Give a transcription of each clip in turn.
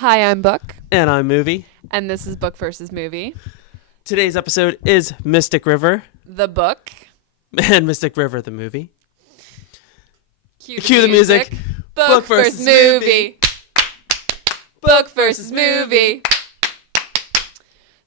Hi, I'm Book, And I'm Movie. and this is Book versus Movie. Today's episode is Mystic River The book. and Mystic River the movie. Cue the music. Book versus movie. Book versus movie.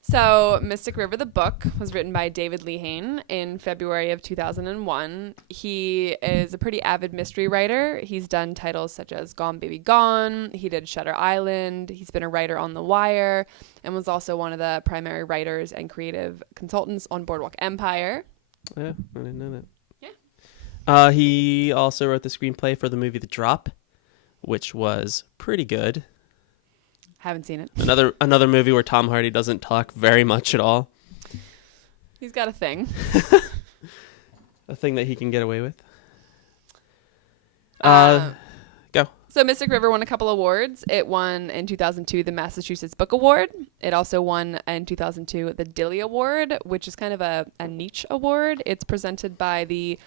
So, Mystic River the book was written by David Lehane in February of 2001. He is a pretty avid mystery writer. He's done titles such as Gone Baby Gone. He did Shutter Island. He's been a writer on The Wire and was also one of the primary writers and creative consultants on Boardwalk Empire. Yeah, I didn't know that. Yeah. He also wrote the screenplay for the movie The Drop, which was pretty good. Haven't seen it. Another movie where Tom Hardy doesn't talk very much at all. He's got a thing. A thing that he can get away with. Go. So Mystic River won a couple awards. It won in 2002 the Massachusetts Book Award. It also won in 2002 the Dilly Award, which is kind of a niche award. It's presented by the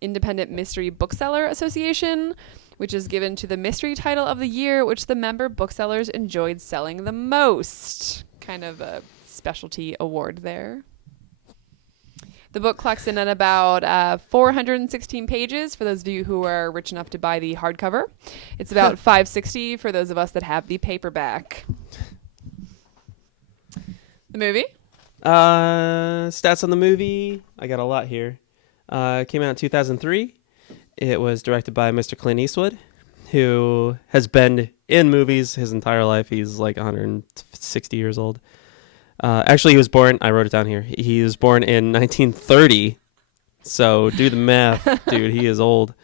Independent Mystery Bookseller Association, which is given to the mystery title of the year, which the member booksellers enjoyed selling the most. Kind of a specialty award there. The book clocks in at about 416 pages for those of you who are rich enough to buy the hardcover. It's about 560 for those of us that have the paperback. The movie? Stats on the movie. I got a lot here. It came out in 2003. It was directed by Mr. Clint Eastwood, who has been in movies his entire life. He's like 160 years old. Actually, he was born, I wrote it down here. He was born in 1930. So do the math, dude. He is old.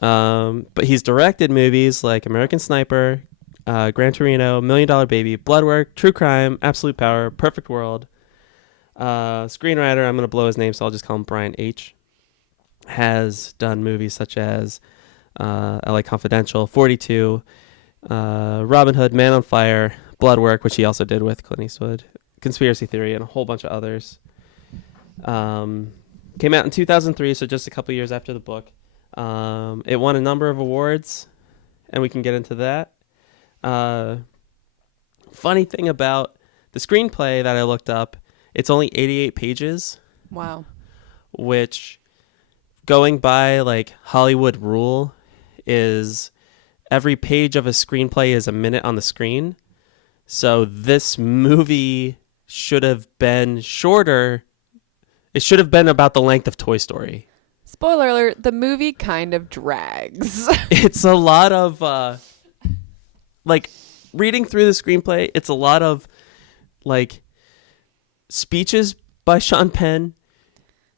But he's directed movies like American Sniper, Gran Torino, $1 Million Baby, Bloodwork, True Crime, Absolute Power, Perfect World. Screenwriter, I'm going to blow his name, so I'll just call him Brian H. Has done movies such as LA Confidential, 42, Robin Hood, Man on Fire, Bloodwork, which he also did with Clint Eastwood, Conspiracy Theory, and a whole bunch of others. Came out in 2003, so just a couple years after the book. It won a number of awards, and we can get into that. Funny thing about the screenplay that I looked up, it's only 88 pages. Wow. Which, going by like Hollywood rule, is every page of a screenplay is a minute on the screen. So this movie should have been shorter. It should have been about the length of Toy Story. Spoiler alert, the movie kind of drags. It's a lot of, like, reading through the screenplay, it's a lot of, like, speeches by Sean Penn.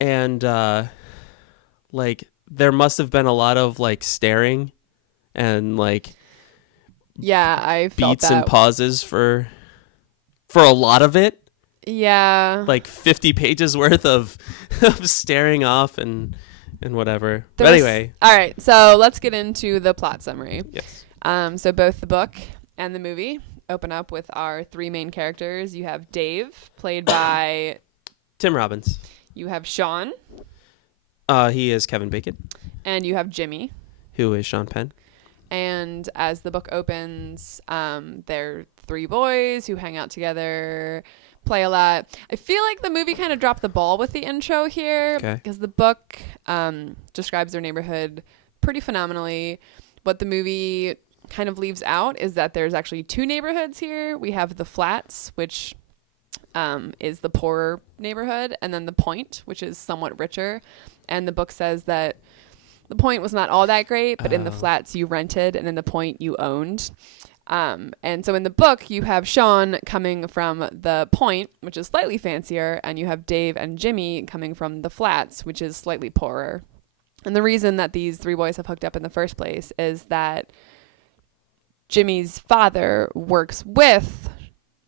And, like, there must have been a lot of, like, staring and, like, Yeah, I felt beats that. and pauses for a lot of it. Yeah. Like 50 pages worth of staring off and whatever. There But was- anyway. All right, so let's get into the plot summary. Yes. So both the book and the movie open up with our three main characters. You have Dave, played by... Tim Robbins. You have Sean. He is Kevin Bacon, And you have Jimmy. who is Sean Penn. And as the book opens, they're three boys who hang out together, play a lot. I feel like the movie kind of dropped the ball with the intro here, because the book describes their neighborhood pretty phenomenally. What the movie kind of leaves out is that there's actually two neighborhoods here. We have the Flats, which is the poorer neighborhood, and then the Point, which is somewhat richer. And the book says that the Point was not all that great, but in the Flats you rented, and in the Point you owned. And so in the book, you have Sean coming from the Point, which is slightly fancier, and you have Dave and Jimmy coming from the Flats, which is slightly poorer. And the reason that these three boys have hooked up in the first place is that Jimmy's father works with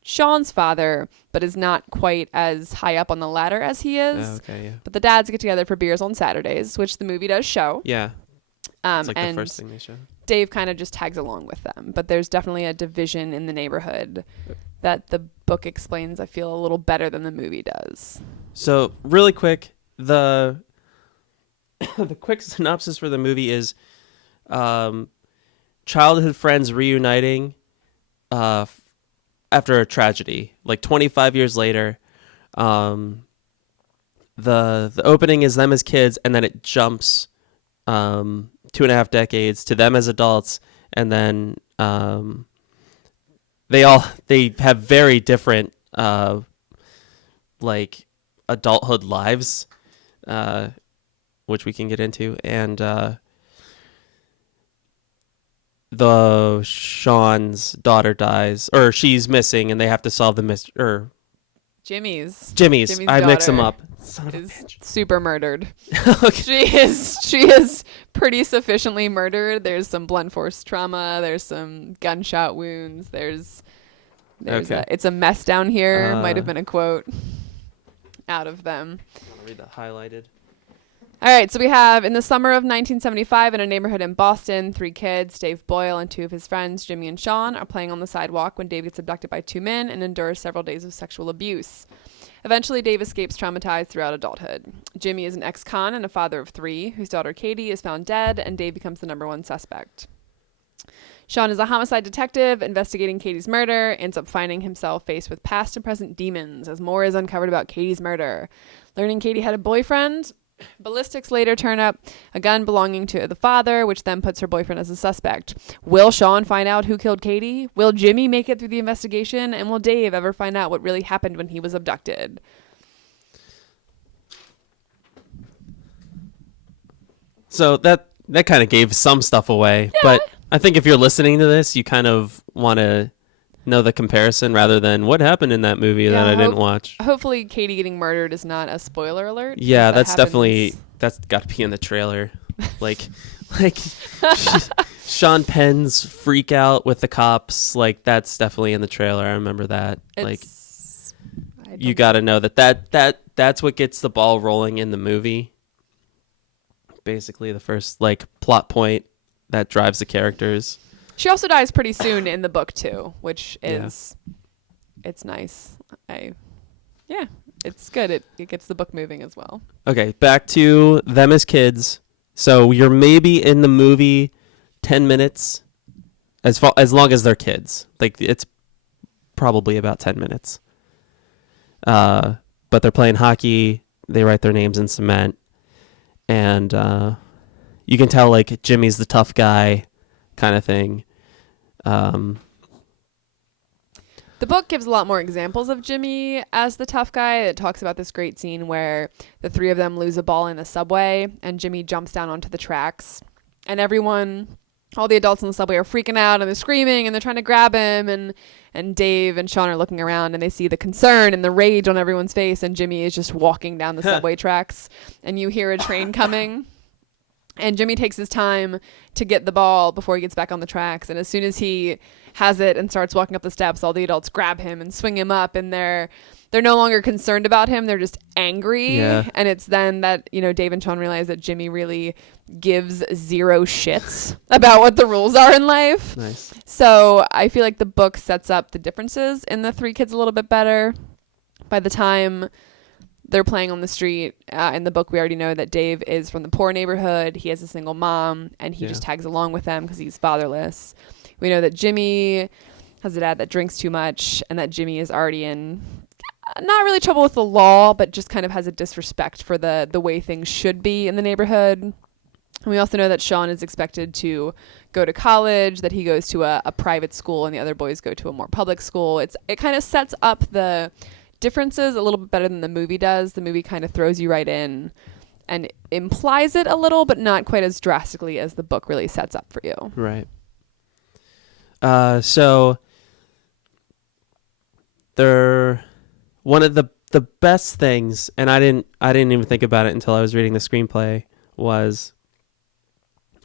Sean's father, but is not quite as high up on the ladder as he is. Oh, okay, yeah. But the dads get together for beers on Saturdays, which the movie does show. Yeah. It's like and the first thing they show. Dave kind of just tags along with them. But there's definitely a division in the neighborhood that the book explains, I feel, a little better than the movie does. So, really quick, the quick synopsis for the movie is childhood friends reuniting after a tragedy, like 25 years later. The opening is them as kids, and then it jumps 2.5 decades to them as adults, and then they have very different like adulthood lives, which we can get into, and the Sean's daughter dies, or she's missing, and they have to solve the mystery. Or Jimmy's I mix them up. Is super murdered. Okay. She is pretty sufficiently murdered. There's some blunt force trauma. There's some gunshot wounds. There's Okay. it's a mess down here. Might have been a quote out of them. I'll read the highlighted. All right, so we have, in the summer of 1975, in a neighborhood in Boston, 3 kids, Dave Boyle and 2 of his friends, Jimmy and Sean, are playing on the sidewalk when Dave gets abducted by 2 men and endures several days of sexual abuse. Eventually, Dave escapes traumatized throughout adulthood. Jimmy is an ex-con and a father of 3, whose daughter Katie is found dead, and Dave becomes the number 1 suspect. Sean is a homicide detective investigating Katie's murder, ends up finding himself faced with past and present demons as more is uncovered about Katie's murder. Learning Katie had a boyfriend, ballistics later turn up a gun belonging to the father, which then puts her boyfriend as a suspect. Will Sean find out who killed Katie? Will Jimmy make it through the investigation? And will Dave ever find out what really happened when he was abducted? So that kind of gave some stuff away, Yeah. but I think if you're listening to this, you kind of want to know the comparison rather than what happened in that movie that I didn't watch. Hopefully Katie getting murdered is not a spoiler alert. Yeah, that's got to be in the trailer. like Sean Penn's freak out with the cops, like that's definitely in the trailer. I remember that. You got to know that's what gets the ball rolling in the movie. Basically the first plot point that drives the characters. She also dies pretty soon in the book too, which is it's nice. It's good. It gets the book moving as well. Okay, back to them as kids. So you're maybe in the movie 10 minutes as long as they're kids. Like it's probably about 10 minutes. But they're playing hockey, they write their names in cement, and you can tell like Jimmy's the tough guy kind of thing. The book gives a lot more examples of Jimmy as the tough guy. It talks about this great scene where the 3 of them lose a ball in the subway and Jimmy jumps down onto the tracks, and all the adults in the subway are freaking out and they're screaming and they're trying to grab him, and Dave and Sean are looking around and they see the concern and the rage on everyone's face, and Jimmy is just walking down the subway tracks, and you hear a train coming. And Jimmy takes his time to get the ball before he gets back on the tracks. And as soon as he has it and starts walking up the steps, all the adults grab him and swing him up. And they're no longer concerned about him. They're just angry. Yeah. And it's then that, Dave and Sean realize that Jimmy really gives 0 shits about what the rules are in life. Nice. So I feel like the book sets up the differences in the 3 kids a little bit better. By the time they're playing on the street, in the book we already know that Dave is from the poor neighborhood. He has a single mom, and he just tags along with them because he's fatherless. We know that Jimmy has a dad that drinks too much, and that Jimmy is already in not really trouble with the law, but just kind of has a disrespect for the way things should be in the neighborhood. And we also know that Sean is expected to go to college, that he goes to a private school, and the other boys go to a more public school. It kind of sets up the differences a little bit better than the movie does. The movie kind of throws you right in and implies it a little, but not quite as drastically as the book really sets up for you. Right. So they're one of the best things, and I didn't even think about it until I was reading the screenplay, was,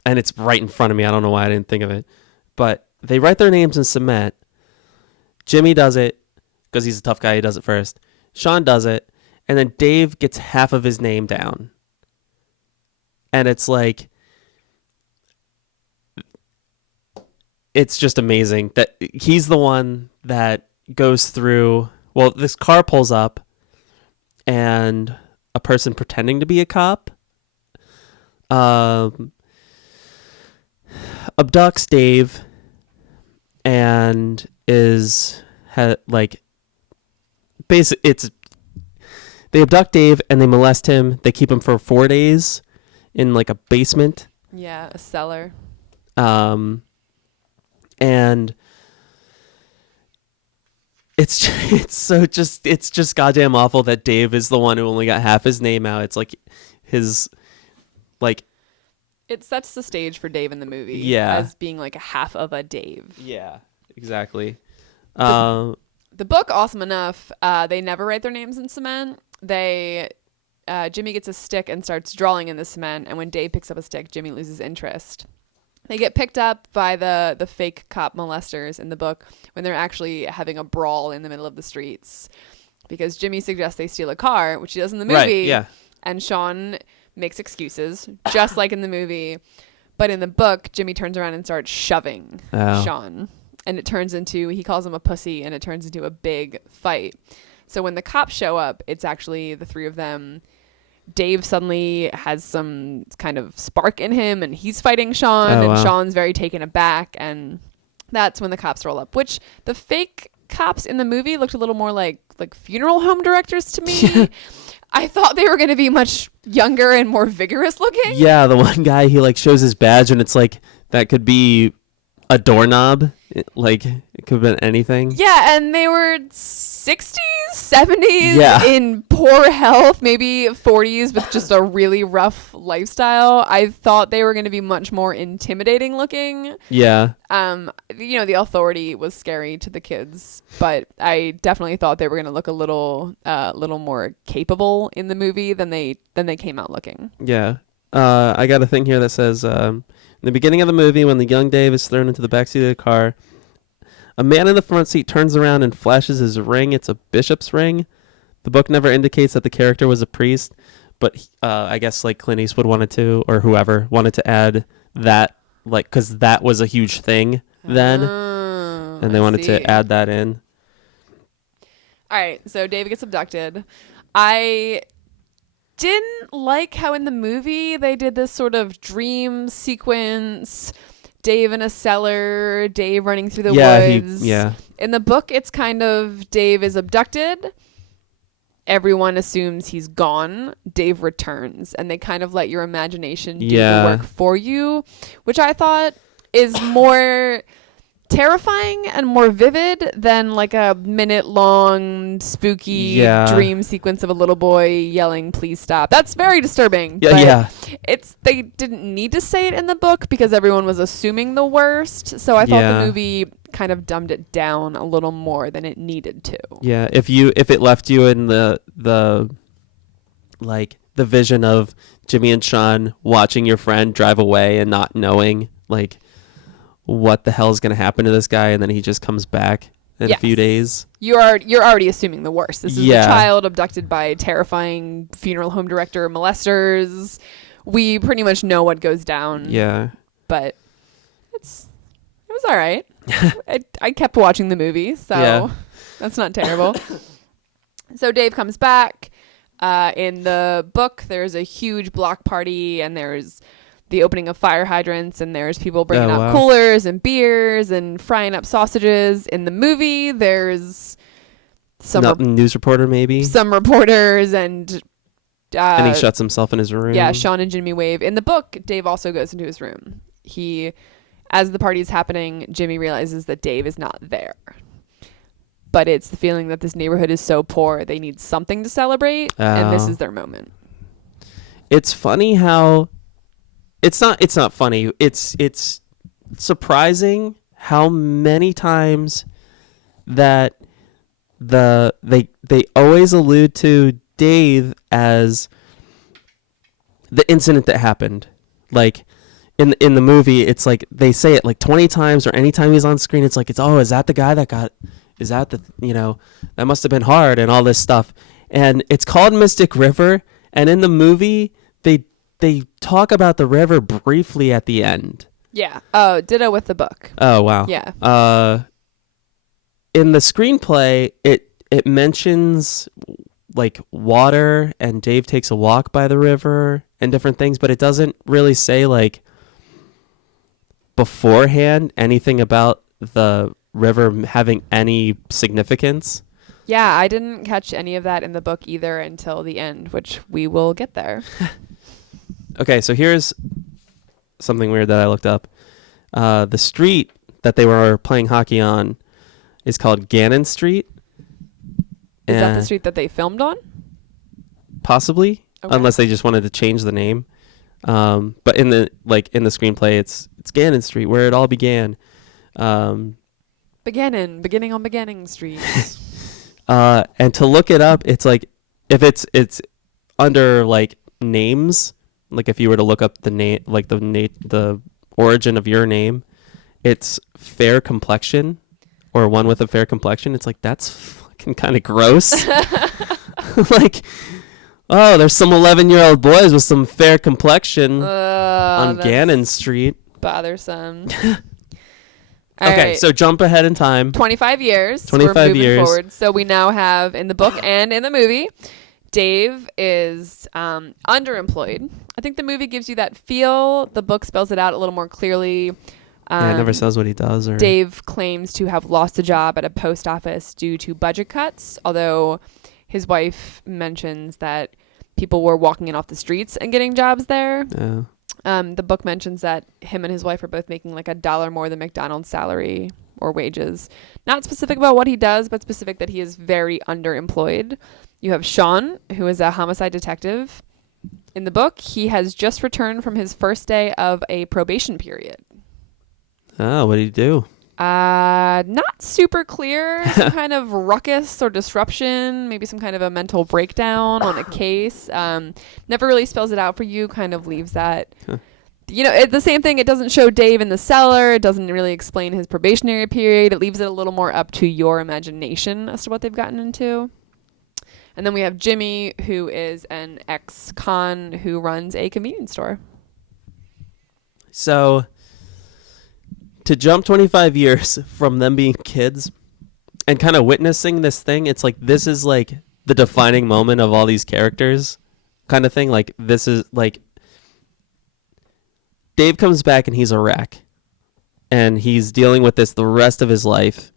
and it's right in front of me, I don't know why I didn't think of it, but they write their names in cement. Jimmy does it because he's a tough guy, he does it first. Sean does it, and then Dave gets half of his name down. And it's like, it's just amazing that he's the one that goes through. Well, this car pulls up, and a person pretending to be a cop abducts Dave, and like basically it's they abduct Dave and they molest him. They keep him for 4 days in like a basement. Yeah, a cellar. And it's just goddamn awful that Dave is the one who only got half his name out. It's like his like it sets the stage for Dave in the movie. Yeah. As being like a half of a Dave. Yeah, exactly. The book, awesome enough. They never write their names in cement. Jimmy gets a stick and starts drawing in the cement, and when Dave picks up a stick, Jimmy loses interest. They get picked up by the fake cop molesters in the book when they're actually having a brawl in the middle of the streets, because Jimmy suggests they steal a car, which he does in the movie. Right, yeah. And Sean makes excuses, just like in the movie. But in the book, Jimmy turns around and starts shoving Sean. And it turns into, he calls him a pussy, and it turns into a big fight. So when the cops show up, it's actually the three of them. Dave suddenly has some kind of spark in him, and he's fighting Sean, and Sean's very taken aback, and that's when the cops roll up, which the fake cops in the movie looked a little more like funeral home directors to me. I thought they were going to be much younger and more vigorous looking. Yeah, the one guy, he like shows his badge, and it's like, that could be a doorknob. It could have been anything. Yeah, and they were 60s, 70s, in poor health, maybe 40s with just a really rough lifestyle. I thought they were going to be much more intimidating looking. Yeah. The authority was scary to the kids, but I definitely thought they were going to look a little more capable in the movie than they came out looking. Yeah. I got a thing here that says, in the beginning of the movie, when the young Dave is thrown into the backseat of the car, a man in the front seat turns around and flashes his ring. It's a bishop's ring. The book never indicates that the character was a priest, but I guess like Clint Eastwood wanted to, or whoever wanted to add that, like, because that was a huge thing then, and they wanted to add that in. All right, so Dave gets abducted. I didn't like how in the movie they did this sort of dream sequence. Dave in a cellar, Dave running through the woods. In the book, it's kind of Dave is abducted. Everyone assumes he's gone. Dave returns, and they kind of let your imagination do the work for you, which I thought is more terrifying and more vivid than like a minute-long spooky dream sequence of a little boy yelling, "Please stop." That's very disturbing. They didn't need to say it in the book because everyone was assuming the worst. So I thought the movie kind of dumbed it down a little more than it needed to. Yeah, if it left you in the vision of Jimmy and Sean watching your friend drive away and not knowing like what the hell is going to happen to this guy, and then he just comes back in a few days. You're already assuming the worst. This is a child abducted by terrifying funeral home director molesters. We pretty much know what goes down. Yeah. But it was all right. I kept watching the movie, so that's not terrible. So Dave comes back. In the book, there's a huge block party, and there's the opening of fire hydrants, and there's people bringing out coolers and beers and frying up sausages. In the movie, there's some news reporter, maybe some reporters, and he shuts himself in his room. Yeah, Sean and Jimmy wave. In the book, Dave also goes into his room. As the party's happening, Jimmy realizes that Dave is not there. But it's the feeling that this neighborhood is so poor, they need something to celebrate, and this is their moment. It's funny how it's not funny. It's surprising how many times that they always allude to Dave as the incident that happened. Like in the movie, it's like they say it like 20 times, or anytime he's on screen, it's like is that the guy that got, is that the, that must have been hard and all this stuff. And it's called Mystic River, and in the movie they talk about the river briefly at the end. Yeah. Oh, ditto with the book. Oh, wow. Yeah. In the screenplay, it mentions like water, and Dave takes a walk by the river and different things, but it doesn't really say like beforehand anything about the river having any significance. Yeah, I didn't catch any of that in the book either until the end, which we will get there. Okay, so here's something weird that I looked up. The street that they were playing hockey on is called Gannon Street. Is that the street that they filmed on? Possibly, okay. Unless they just wanted to change the name. But in the screenplay, it's Gannon Street, where it all began. Beginning on Beginning Street. And to look it up, it's like if it's under like names, like if you were to look up the name, like the origin of your name, it's fair complexion or one with a fair complexion. It's like, that's fucking kind of gross. Like, oh, there's some 11-year-old boys with some fair complexion on Gannon Street. Bothersome. Okay, right. so jump ahead in time. 25 years. 25 We're moving years. forward. So we now have in the book and in the movie, Dave is underemployed. I think the movie gives you that feel. The book spells it out a little more clearly. It never says what he does. Or Dave claims to have lost a job at a post office due to budget cuts, although his wife mentions that people were walking in off the streets and getting jobs there. Yeah. The book mentions that him and his wife are both making like $1 more than McDonald's salary or wages. Not specific about what he does, but specific that he is very underemployed. You have Sean, who is a homicide detective. In the book, he has just returned from his first day of a probation period. Oh, what did he do? Not super clear. Some kind of ruckus or disruption, maybe some kind of a mental breakdown on a case. Never really spells it out for you, kind of leaves that. Huh. The same thing. It doesn't show Dave in the cellar. It doesn't really explain his probationary period. It leaves it a little more up to your imagination as to what they've gotten into. And then we have Jimmy, who is an ex-con who runs a convenience store. So, to jump 25 years from them being kids and kind of witnessing this thing, it's like this is like the defining moment of all these characters kind of thing. Like, this is like Dave comes back and he's a wreck and he's dealing with this the rest of his life.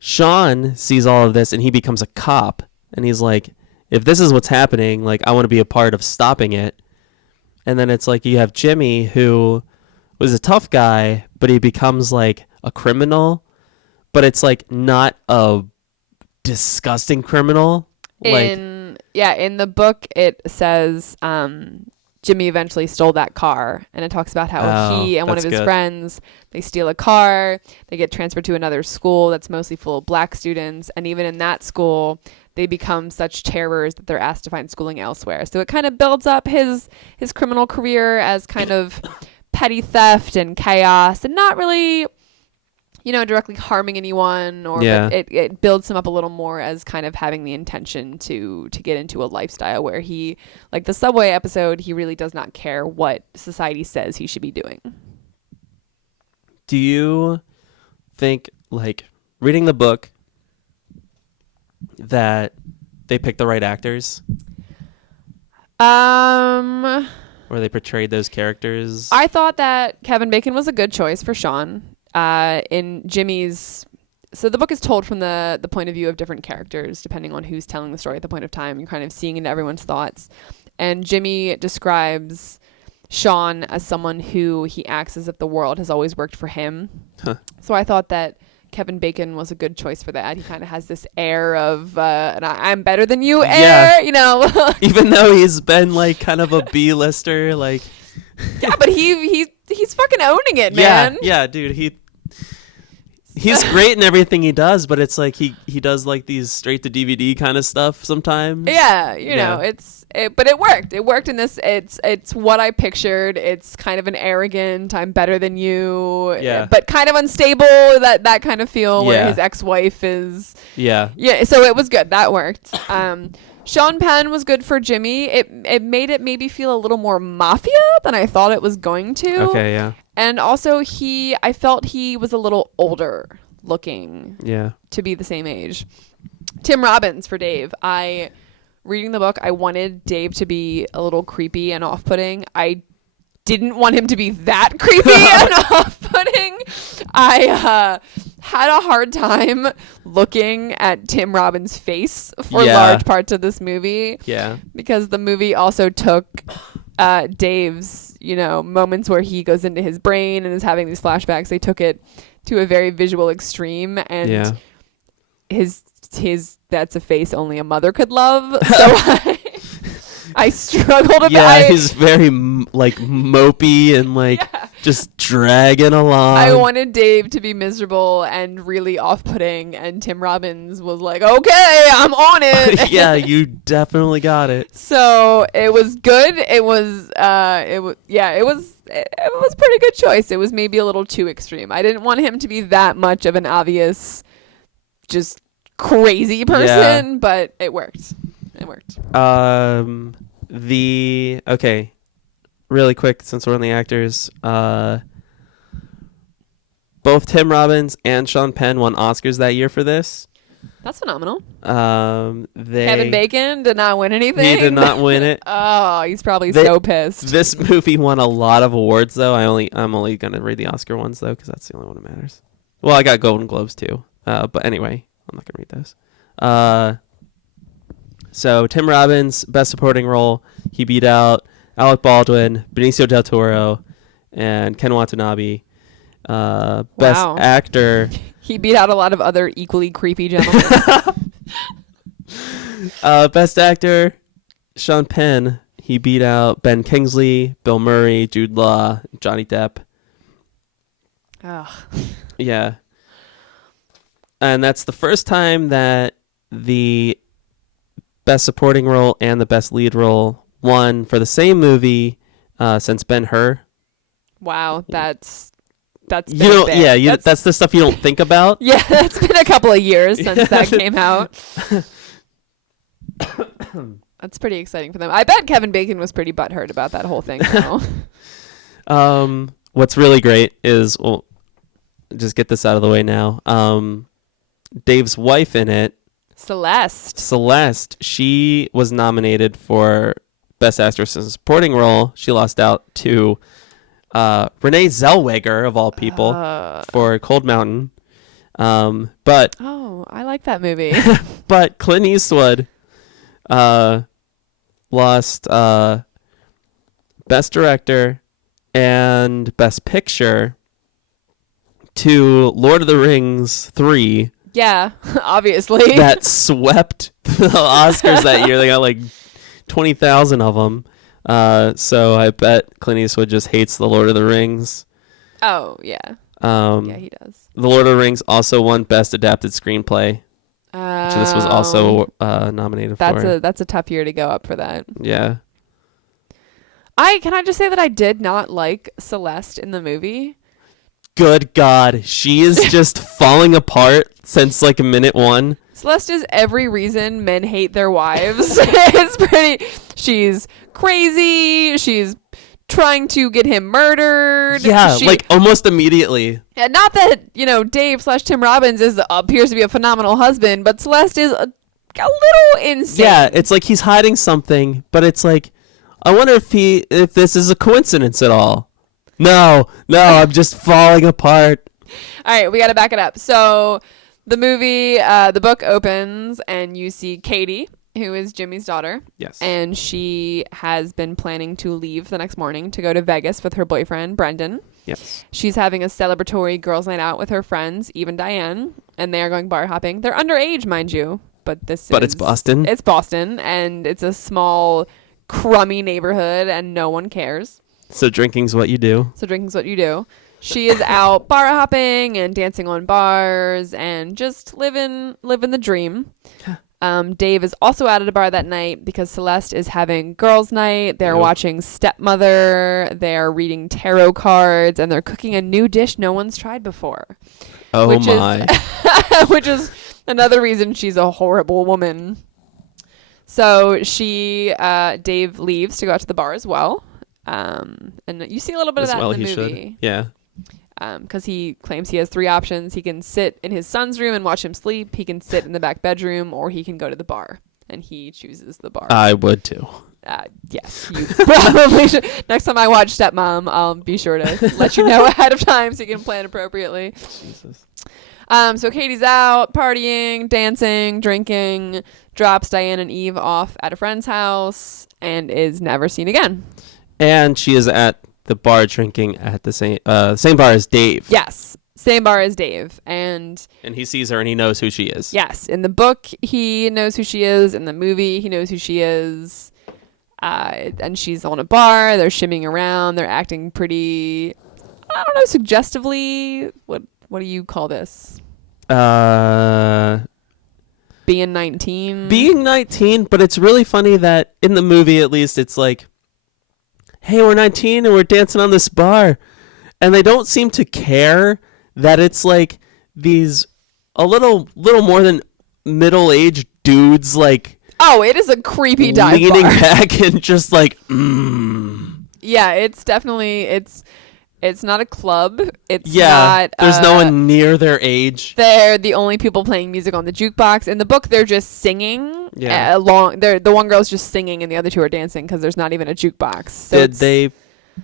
Sean sees all of this and he becomes a cop and he's like, if this is what's happening, like, I want to be a part of stopping it. And then it's like you have Jimmy, who was a tough guy, but he becomes like a criminal, but it's like not a disgusting criminal. In the book it says Jimmy eventually stole that car, and it talks about how he and one of his friends, they steal a car, they get transferred to another school that's mostly full of black students, and even in that school they become such terrors that they're asked to find schooling elsewhere. So it kind of builds up his criminal career as kind of petty theft and chaos, and not really, directly harming anyone, or it builds him up a little more as kind of having the intention to get into a lifestyle where he, like the subway episode, he really does not care what society says he should be doing. Do you think, like, reading the book, that they picked the right actors? Or they portrayed those characters? I thought that Kevin Bacon was a good choice for Sean. In Jimmy's, so the book is told from the point of view of different characters, depending on who's telling the story at the point of time. You're kind of seeing into everyone's thoughts. And Jimmy describes Sean as someone who he acts as if the world has always worked for him. Huh. So I thought that Kevin Bacon was a good choice for that. He kind of has this air of I'm better than you air, Even though he's been like kind of a B-lister, like. Yeah, but he's fucking owning it, man. Yeah, dude. He's great in everything he does, but it's like he does like these straight to DVD kind of stuff sometimes. Yeah, but it worked. It worked in this. It's what I pictured. It's kind of an arrogant, I'm better than you, but kind of unstable, that kind of feel where his ex-wife is. Yeah, so it was good. That worked. Sean Penn was good for Jimmy. It made it maybe feel a little more mafia than I thought it was going to. Okay, yeah. And also I felt he was a little older looking. Yeah. To be the same age. Tim Robbins for Dave. Reading the book, I wanted Dave to be a little creepy and off-putting. I didn't want him to be that creepy and off-putting. had a hard time looking at Tim Robbins' face for Yeah. large parts of this movie. Yeah. Because the movie also took Dave's, moments where he goes into his brain and is having these flashbacks. They took it to a very visual extreme, and his that's a face only a mother could love. So I struggled a bit. Yeah, he's very mopey and just dragging along. I wanted Dave to be miserable and really off-putting, and Tim Robbins was like, "Okay, I'm on it." Yeah, you definitely got it. So it was good. It was a pretty good choice. It was maybe a little too extreme. I didn't want him to be that much of an obvious, just crazy person, but it worked. Okay, really quick, since we're on the actors, both Tim Robbins and Sean Penn won Oscars that year for this. That's phenomenal. Kevin Bacon did not win anything. He did not win it. Oh, he's probably so pissed. This movie won a lot of awards, though. I'm only gonna read the Oscar ones though, because that's the only one that matters. Well, I got Golden Globes too. But anyway, I'm not gonna read those. So Tim Robbins, Best Supporting Role, he beat out Alec Baldwin, Benicio del Toro, and Ken Watanabe. Best Actor. He beat out a lot of other equally creepy gentlemen. Best Actor, Sean Penn. He beat out Ben Kingsley, Bill Murray, Jude Law, Johnny Depp. Ugh. Yeah. And that's the first time that the Best Supporting Role and the Best Lead Role won for the same movie since Ben-Hur. Wow, that's that's the stuff you don't think about. Yeah, that's been a couple of years since that came out. That's pretty exciting for them. I bet Kevin Bacon was pretty butthurt about that whole thing, though. What's really great is, just get this out of the way now. Dave's wife in it, Celeste, she was nominated for Best Actress in a Supporting Role. She lost out to Renee Zellweger, of all people, for Cold Mountain. But I like that movie. But Clint Eastwood lost Best Director and Best Picture to Lord of the Rings 3. Yeah, obviously. That swept the Oscars that year. They got like 20,000 of them. So I bet Clint Eastwood just hates the Lord of the Rings. Oh, yeah. Yeah, he does. The Lord of the Rings also won Best Adapted Screenplay. Which this was also nominated for. That's a tough year to go up for that. Yeah. Can I just say that I did not like Celeste in the movie? Good God. She is just falling apart since like minute one. Celeste is every reason men hate their wives. She's crazy. She's trying to get him murdered. Yeah, like almost immediately. And not that, Dave/Tim Robbins appears to be a phenomenal husband, but Celeste is a little insane. Yeah, it's like he's hiding something, but it's like, I wonder if this is a coincidence at all. No, I'm just falling apart. All right, we got to back it up. So the movie, the book opens and you see Katie, who is Jimmy's daughter. Yes. And she has been planning to leave the next morning to go to Vegas with her boyfriend, Brendan. Yes. She's having a celebratory girls' night out with her friends, Eve and Diane, and they are going bar hopping. They're underage, mind you, but it's Boston. It's Boston, and it's a small, crummy neighborhood, and no one cares. So drinking's what you do. She is out bar hopping and dancing on bars and just living the dream. Dave is also out at a bar that night because Celeste is having girls' night. They're watching Stepmother. They're reading tarot cards, and they're cooking a new dish no one's tried before. Oh, my. Which is another reason she's a horrible woman. So Dave leaves to go out to the bar as well. And you see a little bit of that in the movie. Yeah. Because he claims he has 3 options. He can sit in his son's room and watch him sleep. He can sit in the back bedroom, or he can go to the bar. And he chooses the bar. I would too. Yes, you probably should. Next time I watch Stepmom, I'll be sure to let you know ahead of time so you can plan appropriately. Jesus. So Katie's out partying, dancing, drinking, drops Diane and Eve off at a friend's house, and is never seen again. And she is at the bar drinking at the same bar as Dave. Yes, same bar as Dave, and he sees her and he knows who she is. Yes, in the book he knows who she is. In the movie he knows who she is. And she's on a bar. They're shimmying around. They're acting pretty, I don't know, suggestively. What do you call this? Being 19. Being 19, but it's really funny that in the movie, at least, it's like, hey, we're 19 and we're dancing on this bar. And they don't seem to care that it's like these a little more than middle-aged dudes, like, oh, it is a creepy dive leaning bar. back and just like, Yeah, it's definitely, it's not a club. It's yeah, not. There's no one near their age. They're the only people playing music on the jukebox. In the book, they're just singing. Yeah. The one girl's just singing and the other two are dancing because there's not even a jukebox. So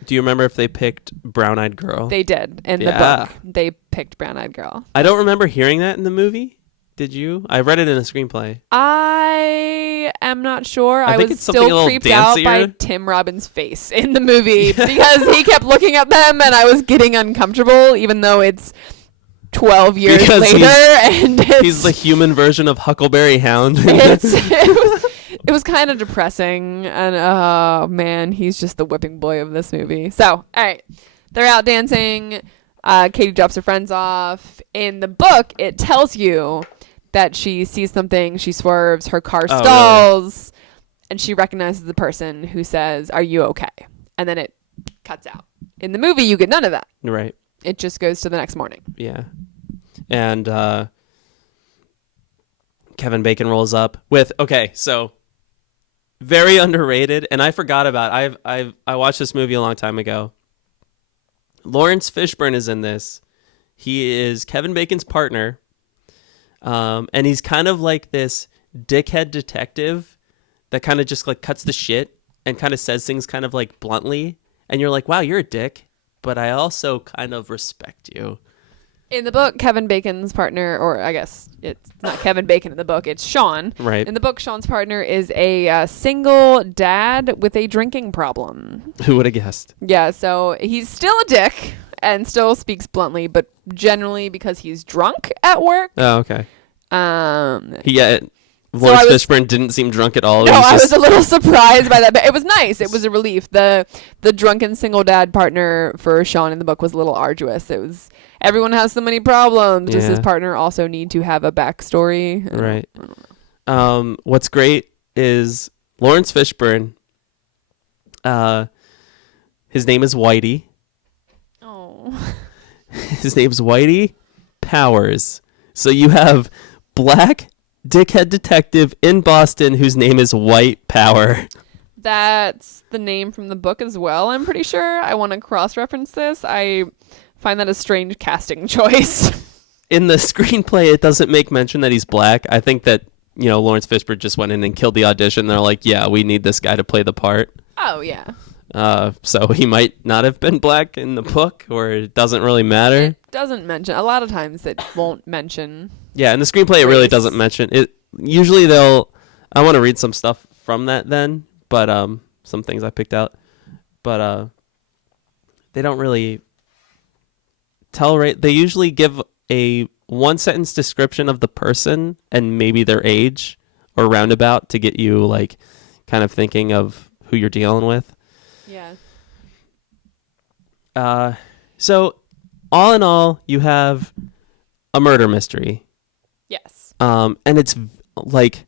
do you remember if they picked Brown Eyed Girl? They did. In the book, they picked Brown Eyed Girl. I don't remember hearing that in the movie. Did you? I read it in a screenplay. I am not sure. I think was it's something a still little creeped out by dancier. Tim Robbins' face in the movie because he kept looking at them and I was getting uncomfortable, even though it's 12 years Because later. And he's the human version of Huckleberry Hound. It was kind of depressing. And oh, man, he's just the whipping boy of this movie. So, all right. They're out dancing. Katie drops her friends off. In the book, it tells you that she sees something, she swerves, her car stalls, really? And she recognizes the person who says, "Are you okay?" And then it cuts out. In the movie, you get none of that. Right. It just goes to the next morning. Yeah. And Kevin Bacon rolls up with, okay, so very underrated, and I forgot about I watched this movie a long time ago. Lawrence Fishburne is in this. He is Kevin Bacon's partner. And he's kind of like this dickhead detective that kind of just like cuts the shit and kind of says things kind of like bluntly. And you're like, wow, you're a dick, but I also kind of respect you. In the book, Kevin Bacon's partner, or I guess it's not Kevin Bacon in the book, it's Sean. Right. In the book, Sean's partner is a single dad with a drinking problem. Who would have guessed? Yeah, so he's still a dick and still speaks bluntly, but generally because he's drunk at work. Oh, okay. Lawrence Fishburne didn't seem drunk at all. No, I was a little surprised by that, but it was nice. It was a relief. The drunken single dad partner for Sean in the book was a little arduous. It was, everyone has so many problems. Does his partner also need to have a backstory? Right. I don't know. What's great is Lawrence Fishburne. His name is Whitey. Oh. His name's Whitey Powers. So you have black dickhead detective in Boston whose name is White Power. That's the name from the book as well, I'm pretty sure. I want to cross-reference this. I find that a strange casting choice. In the screenplay, it doesn't make mention that he's black. I think that, Lawrence Fishburne just went in and killed the audition. They're like, yeah, we need this guy to play the part. Oh, yeah. So he might not have been black in the book, or it doesn't really matter. It doesn't mention. A lot of times it won't mention. Yeah, in the screenplay, it really doesn't mention it. Usually I want to read some stuff from that then, but some things I picked out. But they don't really tell, right? They usually give a one-sentence description of the person and maybe their age or roundabout to get you, like, kind of thinking of who you're dealing with. Yeah. So, all in all, you have a murder mystery. Yes. And it's like,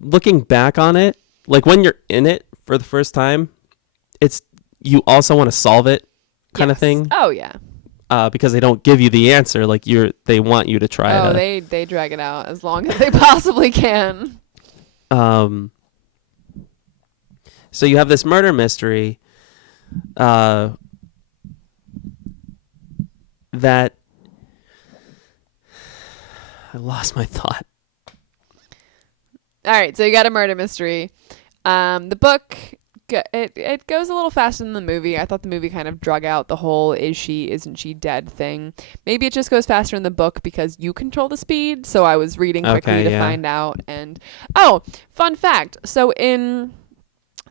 looking back on it, like when you're in it for the first time, you also want to solve it kind of thing. Oh, yeah. Because they don't give you the answer. Like they want you to try it. Oh, they drag it out as long as they possibly can. So you have this murder mystery that I lost my thought. All right, so you got a murder mystery. The book it goes a little faster than the movie. I thought the movie kind of drug out the whole is she, isn't she dead thing. Maybe it just goes faster in the book because you control the speed. So I was reading quickly to find out. And fun fact. So in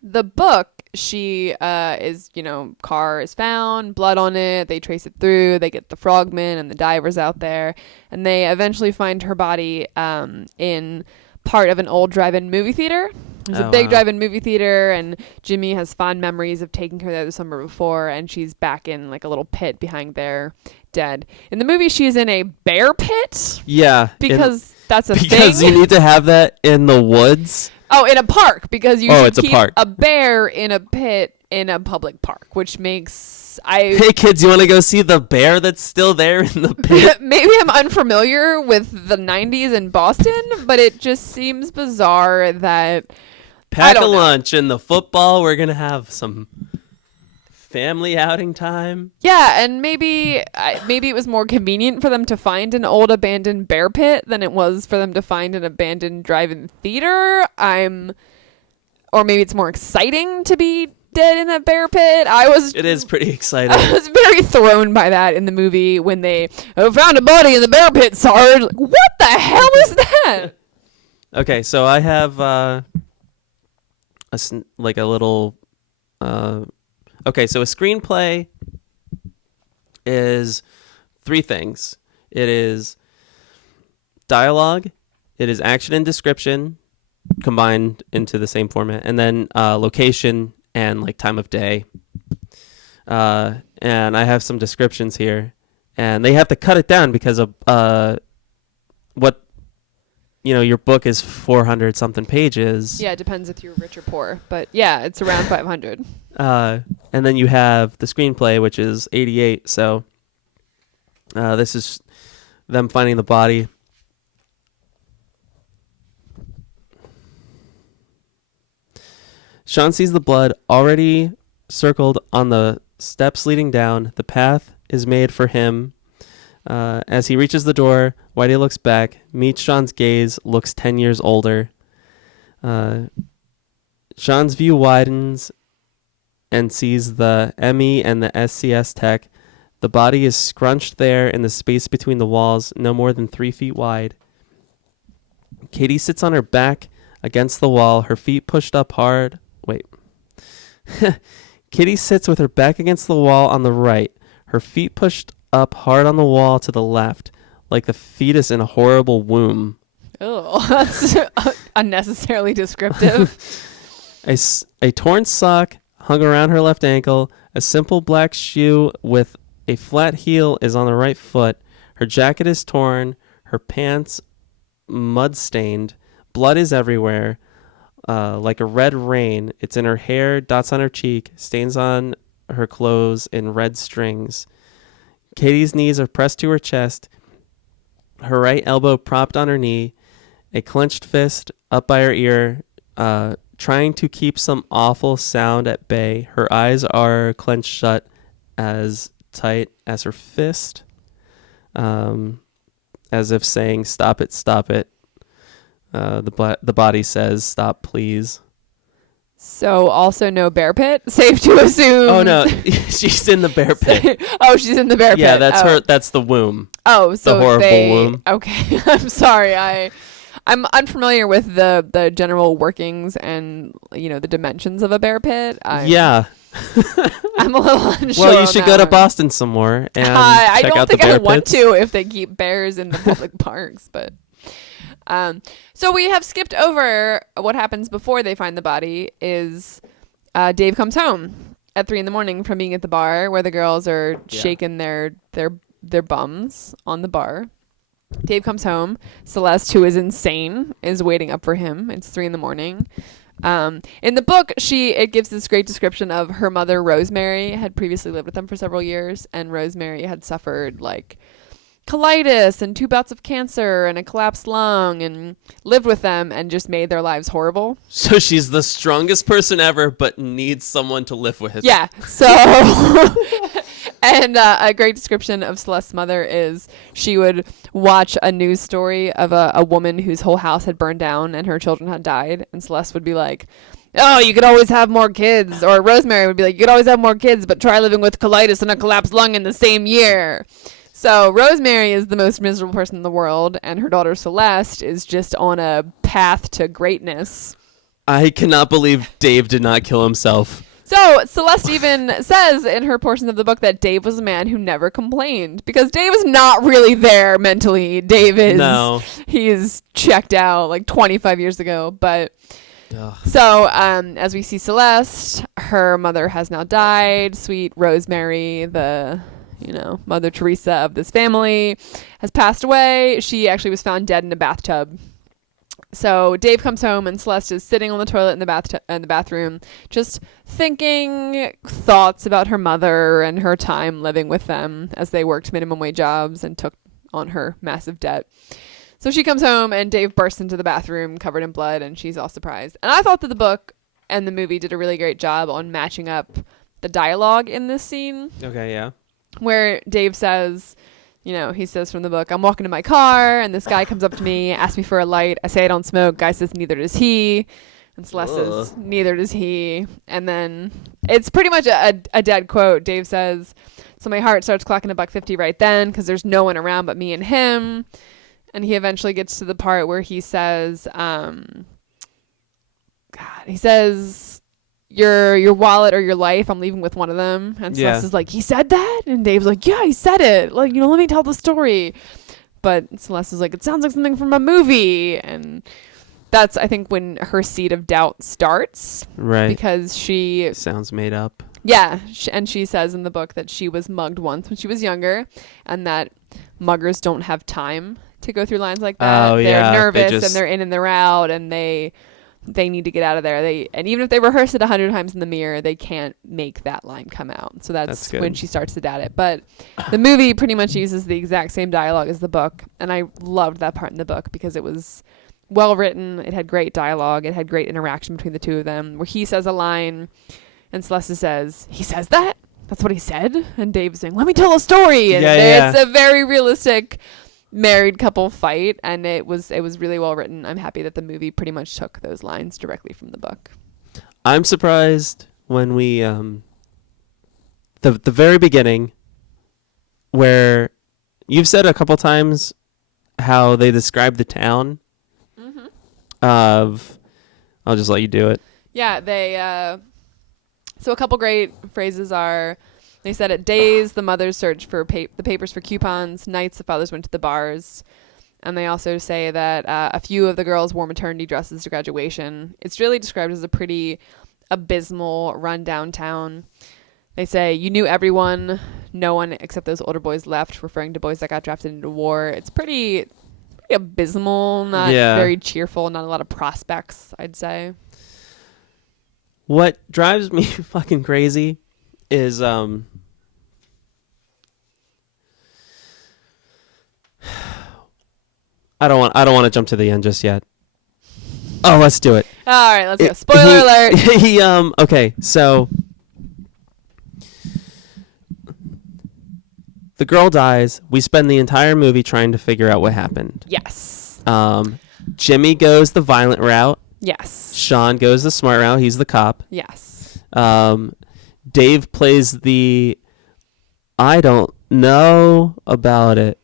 the book, she car is found, blood on it. They trace it through. They get the frogmen and the divers out there, and they eventually find her body in part of an old drive-in movie theater. There's a big drive-in movie theater, and Jimmy has fond memories of taking her there the summer before, and she's back in like a little pit behind there, dead. In the movie, she's in a bear pit. Yeah. Because that's a thing. Because you need to have that in the woods. Oh, in a park, because you should keep a bear in a pit in a public park, which makes Hey kids, you want to go see the bear that's still there in the pit? Maybe I'm unfamiliar with the 90s in Boston, but it just seems bizarre that pack a lunch and the football, we're going to have some family outing time. Yeah, and maybe it was more convenient for them to find an old abandoned bear pit than it was for them to find an abandoned drive-in theater. Or maybe it's more exciting to be dead in a bear pit. It is pretty exciting. I was very thrown by that in the movie when they found a body in the bear pit, Sarge. Like, what the hell is that? Okay, so I have okay, so a screenplay is three things. It is dialogue, it is action and description combined into the same format, and then location and like time of day. And I have some descriptions here, and they have to cut it down because of what your book is 400 something pages. Yeah, it depends if you're rich or poor, but yeah, it's around 500. And then you have the screenplay, which is 88. So this is them finding the body. Sean sees the blood already circled on the steps leading down. The path is made for him. As he reaches the door, Whitey looks back, meets Sean's gaze, looks 10 years older. Sean's view widens and sees the ME and the SCS tech. The body is scrunched there in the space between the walls, no more than 3 feet wide. Katie sits on her back against the wall, her feet pushed up hard. Wait. Kitty sits with her back against the wall on the right, her feet pushed up hard on the wall to the left, like the fetus in a horrible womb. Oh, that's unnecessarily descriptive. A torn sock hung around her left ankle. A simple black shoe with a flat heel is on the right foot. Her jacket is torn. Her pants mud-stained. Blood is everywhere. Like a red rain. It's in her hair, dots on her cheek, stains on her clothes in red strings. Katie's knees are pressed to her chest, her right elbow propped on her knee, a clenched fist up by her ear, trying to keep some awful sound at bay. Her eyes are clenched shut as tight as her fist, as if saying, "Stop it, stop it." The body says, "Stop, please." So also no bear pit? Safe to assume. Oh no, she's in the bear pit. Oh, she's in the bear pit. Yeah, that's her. That's the womb. Oh, so the horrible womb. Okay, I'm sorry. I'm unfamiliar with the general workings and the dimensions of a bear pit. Yeah. I'm a little unsure. Well, you should go to Boston some more and I check don't out think the bear I want pits. to if they keep bears in the public parks, but. So we have skipped over what happens before they find the body is Dave comes home at 3 a.m. from being at the bar where the girls are shaking their bums on the bar. Dave comes home. Celeste, who is insane, is waiting up for him. It's 3 a.m. In the book, it gives this great description of her mother, Rosemary, had previously lived with them for several years, and Rosemary had suffered like colitis and 2 bouts of cancer and a collapsed lung and lived with them and just made their lives horrible. So she's the strongest person ever, but needs someone to live with. Yeah. So, and a great description of Celeste's mother is she would watch a news story of a woman whose whole house had burned down and her children had died. And Celeste would be like, oh, you could always have more kids. Or Rosemary would be like, you could always have more kids, but try living with colitis and a collapsed lung in the same year. So Rosemary is the most miserable person in the world, and her daughter Celeste is just on a path to greatness. I cannot believe Dave did not kill himself. So Celeste even says in her portions of the book that Dave was a man who never complained, because Dave is not really there mentally. Dave is, no. He's checked out like 25 years ago. But Ugh. so as we see Celeste, her mother has now died. Sweet Rosemary, the Mother Teresa of this family, has passed away. She actually was found dead in a bathtub. So Dave comes home and Celeste is sitting on the toilet in the bathroom, just thinking thoughts about her mother and her time living with them as they worked minimum wage jobs and took on her massive debt. So she comes home and Dave bursts into the bathroom covered in blood, and she's all surprised. And I thought that the book and the movie did a really great job on matching up the dialogue in this scene. Okay, yeah. Where Dave says, he says from the book, I'm walking to my car and this guy comes up to me, asks me for a light. I say I don't smoke. Guy says neither does he. And Celeste says neither does he. And then it's pretty much a dead quote. Dave says, so my heart starts clocking $1.50 right then because there's no one around but me and him. And he eventually gets to the part where he says, your wallet or your life, I'm leaving with one of them. And Celeste is like, he said that? And Dave's like, yeah, he said it. Like, let me tell the story. But Celeste is like, it sounds like something from a movie. And that's, I think, when her seed of doubt starts. Right. Because she... sounds made up. Yeah. And she says in the book that she was mugged once when she was younger. And that muggers don't have time to go through lines like that. They're nervous and they're in and they're out. And they need to get out of there. And even if they rehearse it 100 times in the mirror, they can't make that line come out. So that's when she starts to doubt it. But the movie pretty much uses the exact same dialogue as the book. And I loved that part in the book because it was well written. It had great dialogue. It had great interaction between the two of them where he says a line and Celeste says, he says that? That's what he said? And Dave's saying, let me tell a story. And it's a very realistic married couple fight, and it was really well written. I'm happy that the movie pretty much took those lines directly from the book. I'm surprised when we the very beginning, where you've said a couple times how they describe the town of, I'll just let you do it. Yeah, they so a couple great phrases are, they said at days, the mothers searched for the papers for coupons. Nights, the fathers went to the bars. And they also say that a few of the girls wore maternity dresses to graduation. It's really described as a pretty abysmal, run-down town. They say, you knew everyone. No one except those older boys left, referring to boys that got drafted into war. It's pretty abysmal, not very cheerful, not a lot of prospects, I'd say. What drives me fucking crazy is I don't want to jump to the end just yet. Oh, let's do it. All right, let's go. Spoiler alert. Okay, so the girl dies. We spend the entire movie trying to figure out what happened. Yes. Jimmy goes the violent route. Yes. Sean goes the smart route. He's the cop. Yes. Dave plays the I don't know about it.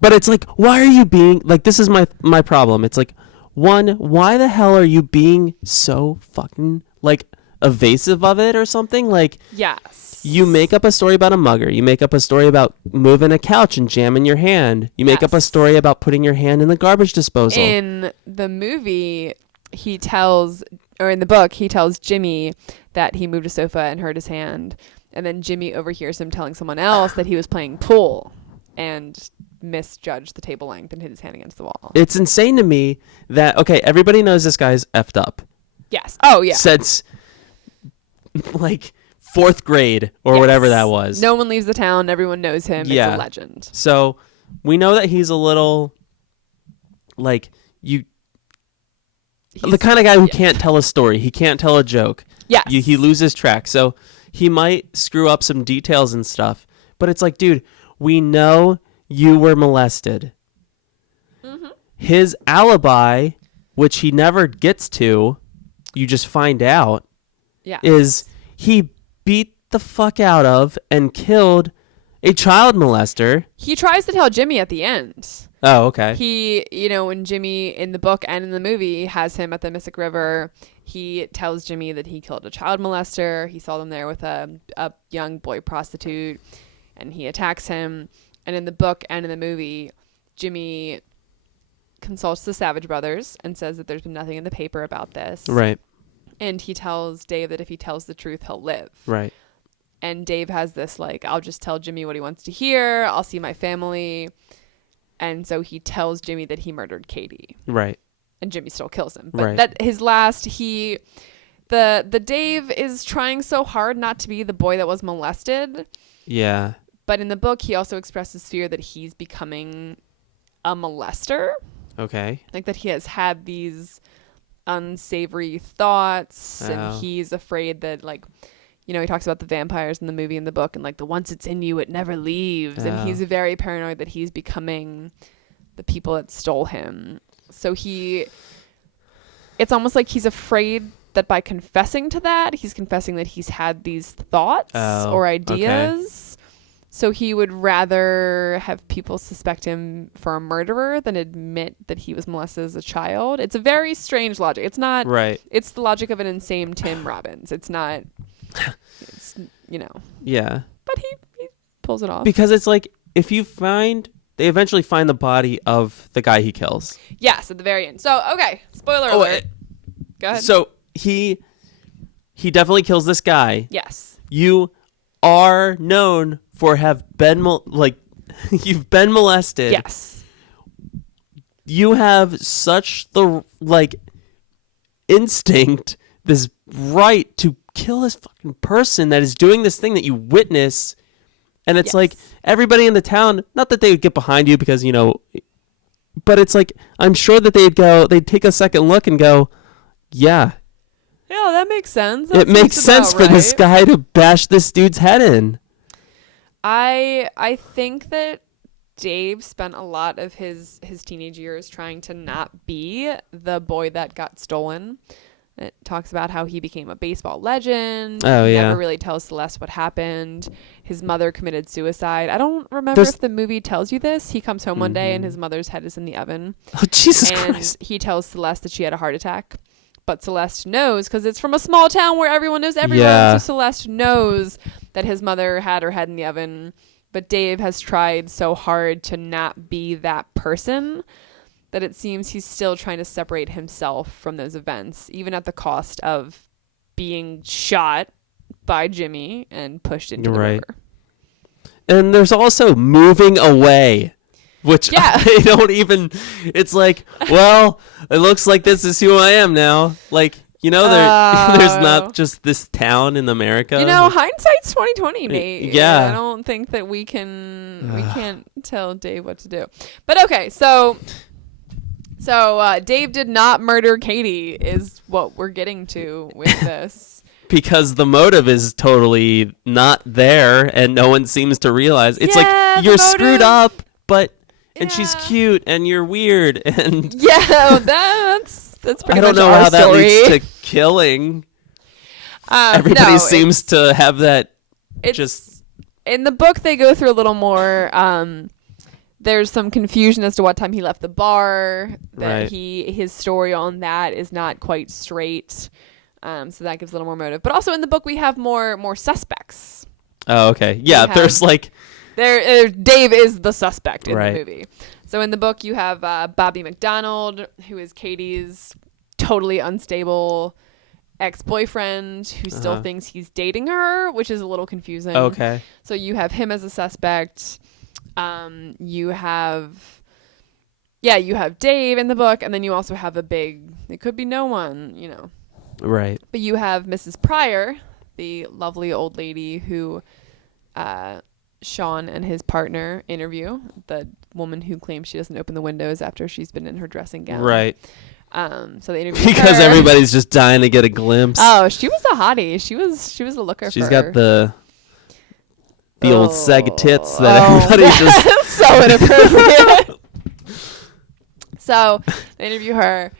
But it's like, why are you being like, this is my problem. It's like, one, why the hell are you being so fucking like evasive of it or something? Like, yes, you make up a story about a mugger. You make up a story about moving a couch and jamming your hand. You make up a story about putting your hand in the garbage disposal. In the movie, in the book, he tells Jimmy that he moved a sofa and hurt his hand. And then Jimmy overhears him telling someone else that he was playing pool and misjudged the table length and hit his hand against the wall. It's insane to me that, okay, everybody knows this guy's effed up. Yes. Oh, yeah. Since, like, 4th grade or whatever that was. No one leaves the town. Everyone knows him. Yeah. It's a legend. So, we know that he's a little, like, the kind of guy who can't tell a story. He can't tell a joke. Yes. He loses track. So, he might screw up some details and stuff. But it's like, dude, we know you were molested. Mm-hmm. His alibi, which he never gets to, you just find out Yeah. is he beat the fuck out of and killed a child molester. He tries to tell Jimmy at the end. Oh, okay. He, when Jimmy in the book and in the movie has him at the Mystic River, he tells Jimmy that he killed a child molester. He saw them there with a young boy prostitute, and he attacks him. And in the book and in the movie, Jimmy consults the Savage Brothers and says that there's been nothing in the paper about this. Right. And he tells Dave that if he tells the truth, he'll live. Right. And Dave has this, I'll just tell Jimmy what he wants to hear. I'll see my family. And so he tells Jimmy that he murdered Katie. Right. And Jimmy still kills him. But that his last, the Dave is trying so hard not to be the boy that was molested. Yeah. But in the book, he also expresses fear that he's becoming a molester. Okay. That he has had these unsavory thoughts, and he's afraid that, he talks about the vampires in the movie and the book, and the once it's in you, it never leaves. And he's very paranoid that he's becoming the people that stole him. So it's almost like he's afraid that by confessing to that, he's confessing that he's had these thoughts or ideas. Okay. So he would rather have people suspect him for a murderer than admit that he was molested as a child. It's a very strange logic. It's not right. It's the logic of an insane Tim Robbins. It's not. It's Yeah. But he pulls it off. Because it's if they eventually find the body of the guy he kills. Yes, at the very end. So okay, spoiler alert. Go ahead. So he definitely kills this guy. Yes. You are known for have been you've been molested. Yes. You have such the instinct, this right to kill this fucking person that is doing this thing that you witness, and it's everybody in the town, not that they would get behind you because but it's I'm sure that they'd take a second look and go, yeah, that makes sense. It makes sense for this guy to bash this dude's head in. I think that Dave spent a lot of his teenage years trying to not be the boy that got stolen. It talks about how he became a baseball legend. Oh, he yeah. Never really tells Celeste what happened. His mother committed suicide. I don't remember if the movie tells you this. He comes home one day and his mother's head is in the oven. Oh, Jesus Christ. And he tells Celeste that she had a heart attack. But Celeste knows because it's from a small town where everyone knows everyone. Yeah. So Celeste knows that his mother had her head in the oven. But Dave has tried so hard to not be that person that it seems he's still trying to separate himself from those events, even at the cost of being shot by Jimmy and pushed into the river. And there's also moving away, which I don't even, it's well, it looks like this is who I am now. There's not just this town in America. Hindsight's 2020, mate. Yeah. I don't think that we can't tell Dave what to do. But okay, so Dave did not murder Katie is what we're getting to with this. Because the motive is totally not there and no one seems to realize. It's you're screwed up, but and she's cute and you're weird and that's pretty much our story. I don't know how that leads to killing. Everybody seems to have that. Just in the book they go through a little more. There's some confusion as to what time he left the bar. That his story on that is not quite straight. So that gives a little more motive. But also in the book we have more suspects. Oh, okay. Yeah, there's Dave is the suspect in the movie. So in the book you have Bobby McDonald, who is Katie's totally unstable ex-boyfriend who still thinks he's dating her, which is a little confusing. Okay. So you have him as a suspect. You have Dave in the book, and then you also have it could be no one, Right. But you have Mrs. Pryor, the lovely old lady who Sean and his partner interview, the woman who claims she doesn't open the windows after she's been in her dressing gown. Right. So they interview because her. Everybody's just dying to get a glimpse. Oh, she was a hottie. She was a looker. She's got the old sag tits that everybody just so inappropriate. So they interview her.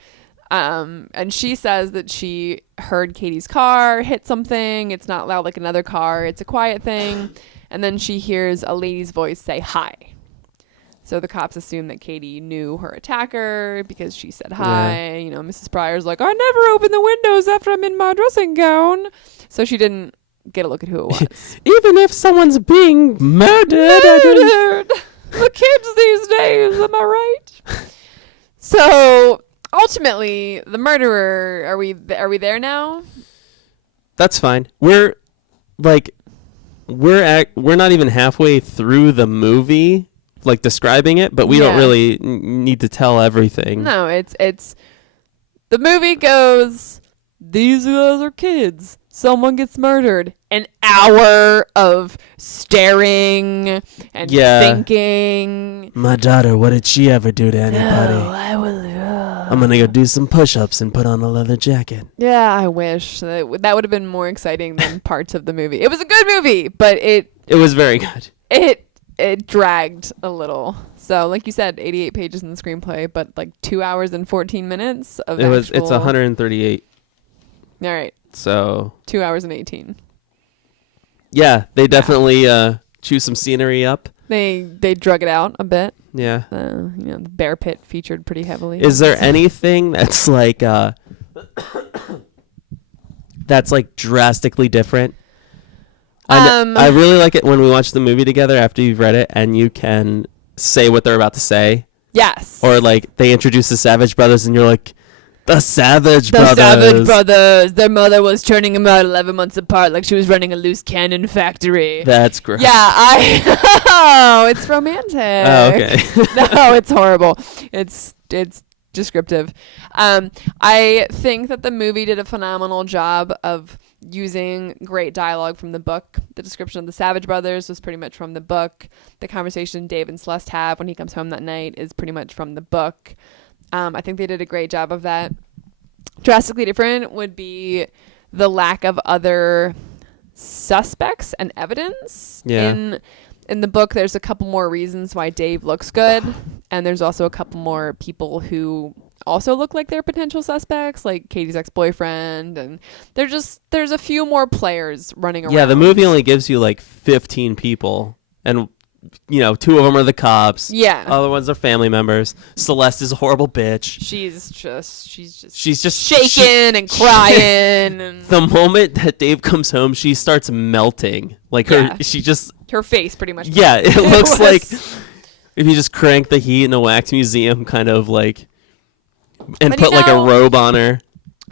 And she says that she heard Katie's car hit something. It's not loud like another car. It's a quiet thing. And then she hears a lady's voice say hi. So the cops assume that Katie knew her attacker because she said hi. You know, Mrs. Pryor's like, I never open the windows after I'm in my dressing gown. So she didn't get a look at who it was. Even if someone's being murdered. The kids these days, am I right? So ultimately, the murderer, are we there now? That's fine. We're not even halfway through the movie, like describing it, but we don't really need to tell everything. No, it's the movie goes, these guys are kids. Someone gets murdered. An hour of staring and thinking. My daughter, what did she ever do to anybody? I'm going to go do some push-ups and put on a leather jacket. Yeah, I wish. That would have been more exciting than parts of the movie. It was a good movie, but it was very good. It dragged a little. So, like you said, 88 pages in the screenplay, but like 2 hours and 14 minutes of It's 138. All right. So 2 hours and 18. Yeah, they definitely chew some scenery up. They drug it out a bit. Yeah. The bear pit featured pretty heavily. Is there anything that's like drastically different? I really like it when we watch the movie together after you've read it and you can say what they're about to say. Yes. Or like they introduce the Savage Brothers and you're like, The Savage Brothers. Their mother was churning them out 11 months apart like she was running a loose cannon factory. That's great. Yeah, it's romantic. Oh, okay. No, it's horrible. It's descriptive. I think that the movie did a phenomenal job of using great dialogue from the book. The description of the Savage Brothers was pretty much from the book. The conversation Dave and Celeste have when he comes home that night is pretty much from the book. I think they did a great job of that. Drastically different would be the lack of other suspects and evidence. Yeah. In the book, there's a couple more reasons why Dave looks good, and there's also a couple more people who also look like they're potential suspects, like Katie's ex-boyfriend, and there's a few more players running around. Yeah, the movie only gives you like 15 people, and 2 of them are the cops. Yeah. Other ones are family members. Celeste is a horrible bitch. She's just shaking and crying. And the moment that Dave comes home, she starts melting. Like her face pretty much. Yeah, it looks like if you just crank the heat in a wax museum, kind of like, and put like a robe on her.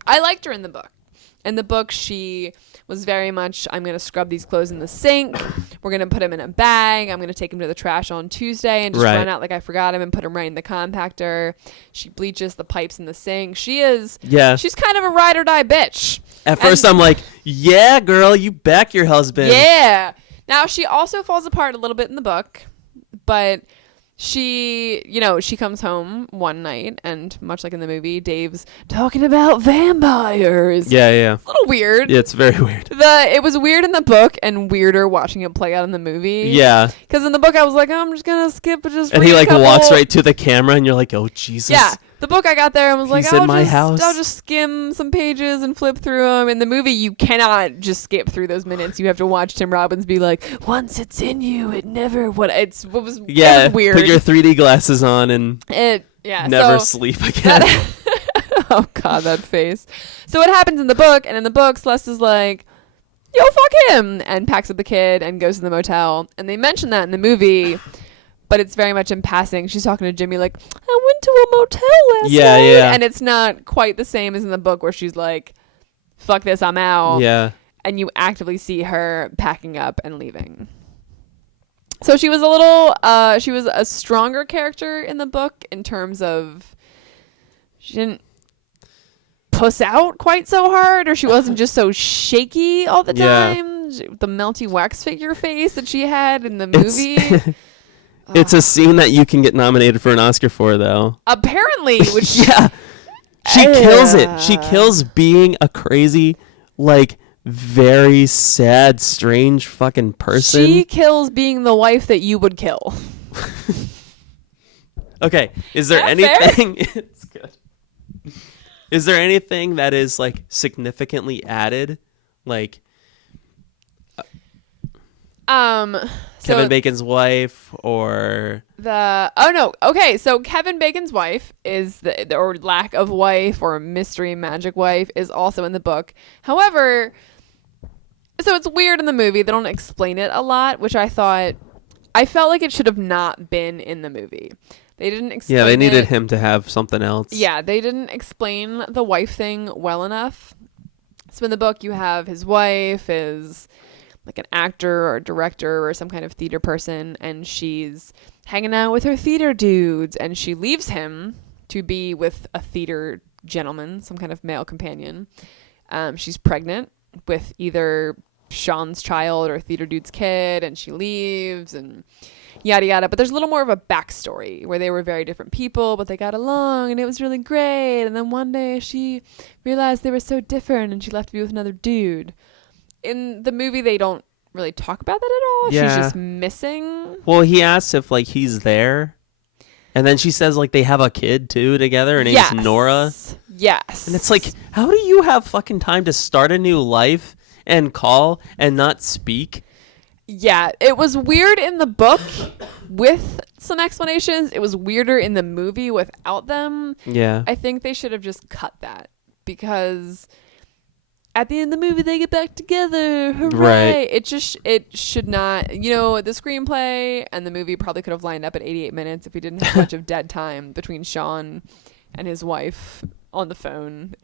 I liked her in the book. In the book, she was very much, I'm going to scrub these clothes in the sink. We're going to put them in a bag. I'm going to take them to the trash on Tuesday and just run out like I forgot them and put them right in the compactor. She bleaches the pipes in the sink. She's kind of a ride or die bitch. At first, I'm like, yeah, girl, you back your husband. Yeah. Now, she also falls apart a little bit in the book, but she comes home one night and much like in the movie, Dave's talking about vampires. Yeah. It's a little weird. Yeah, it's very weird. It was weird in the book and weirder watching it play out in the movie. Yeah. Because in the book I was like, I'm just going to skip it. And he like walks right to the camera and you're like, oh, Jesus. Yeah. The book I got there and was like, I'll just skim some pages and flip through them. In the movie, you cannot just skip through those minutes. You have to watch Tim Robbins be like, once it's in you, it never it was weird. Put your 3D glasses on and never sleep again. Oh God, that face. So what happens in the book? And in the book, Celeste is like, yo, fuck him, and packs up the kid and goes to the motel. And they mention that in the movie. But it's very much in passing. She's talking to Jimmy like, I went to a motel last night. Yeah. And it's not quite the same as in the book where she's like, fuck this, I'm out. Yeah. And you actively see her packing up and leaving. So she was a stronger character in the book in terms of she didn't puss out quite so hard, or she wasn't just so shaky all the time. The melty wax figure face that she had in the movie. It's a scene that you can get nominated for an Oscar for, though. Apparently, which she kills it. She kills being a crazy, like, very sad, strange fucking person. She kills being the wife that you would kill. Okay, is there anything? It's good. Is there anything that is like significantly added, like Kevin Bacon's wife or so Kevin Bacon's wife is or lack of wife or mystery magic wife is also in the book. However, so it's weird in the movie. They don't explain it a lot, which I felt like it should have not been in the movie. They didn't explain they needed him to have something else. Yeah, they didn't explain the wife thing well enough. So in the book, you have his wife is like an actor or director or some kind of theater person, and she's hanging out with her theater dudes, and she leaves him to be with a theater gentleman, some kind of male companion. She's pregnant with either Sean's child or theater dude's kid, and she leaves and yada yada. But there's a little more of a backstory where they were very different people, but they got along and it was really great. And then one day she realized they were so different and she left to be with another dude. In the movie, they don't really talk about that at all. Yeah. She's just missing. Well, he asks if like he's there, and then she says like they have a kid too together. Her name's Nora. Yes. And it's like, how do you have fucking time to start a new life and call and not speak? Yeah, it was weird in the book with some explanations. It was weirder in the movie without them. Yeah. I think they should have just cut that because at the end of the movie they get back together. Hooray. Right. It should not, the screenplay and the movie probably could have lined up at 88 minutes if we didn't have a bunch of dead time between Sean and his wife on the phone.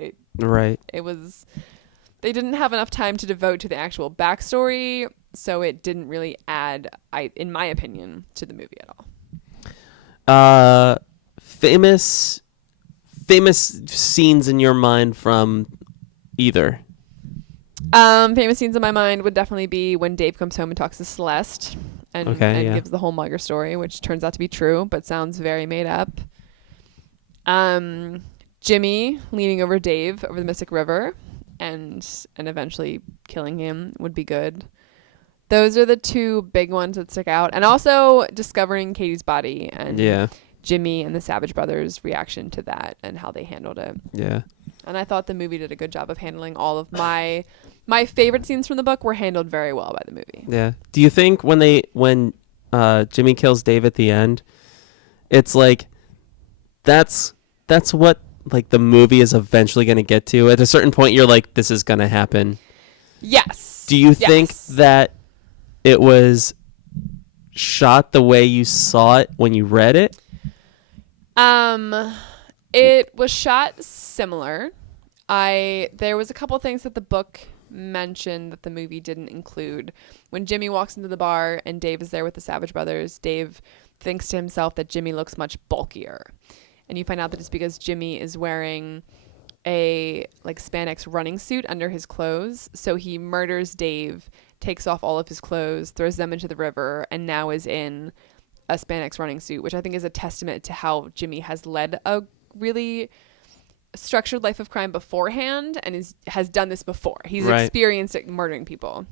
They didn't have enough time to devote to the actual backstory, so it didn't really add, in my opinion, to the movie at all. Famous scenes in your mind from either? Famous scenes in my mind would definitely be when Dave comes home and talks to Celeste and gives the whole mugger story, which turns out to be true, but sounds very made up. Jimmy leaning over Dave over the Mystic River and eventually killing him would be good. Those are the two big ones that stick out. And also discovering Katie's body and Jimmy and the Savage Brothers' reaction to that and how they handled it. Yeah. And I thought the movie did a good job of handling all of my favorite scenes from the book were handled very well by the movie. Yeah. Do you think when Jimmy kills Dave at the end, it's like that's what like the movie is eventually going to get to? At a certain point you're like, this is going to happen. Yes. Do you think that it was shot the way you saw it when you read it? It was shot similar. There was a couple things that the book mentioned that the movie didn't include. When Jimmy walks into the bar and Dave is there with the Savage Brothers, Dave thinks to himself that Jimmy looks much bulkier. And you find out that it's because Jimmy is wearing a like spandex running suit under his clothes. So he murders Dave, takes off all of his clothes, throws them into the river, and now is in a spandex running suit, which I think is a testament to how Jimmy has led a really structured life of crime beforehand and has done this before. He's experienced it murdering people.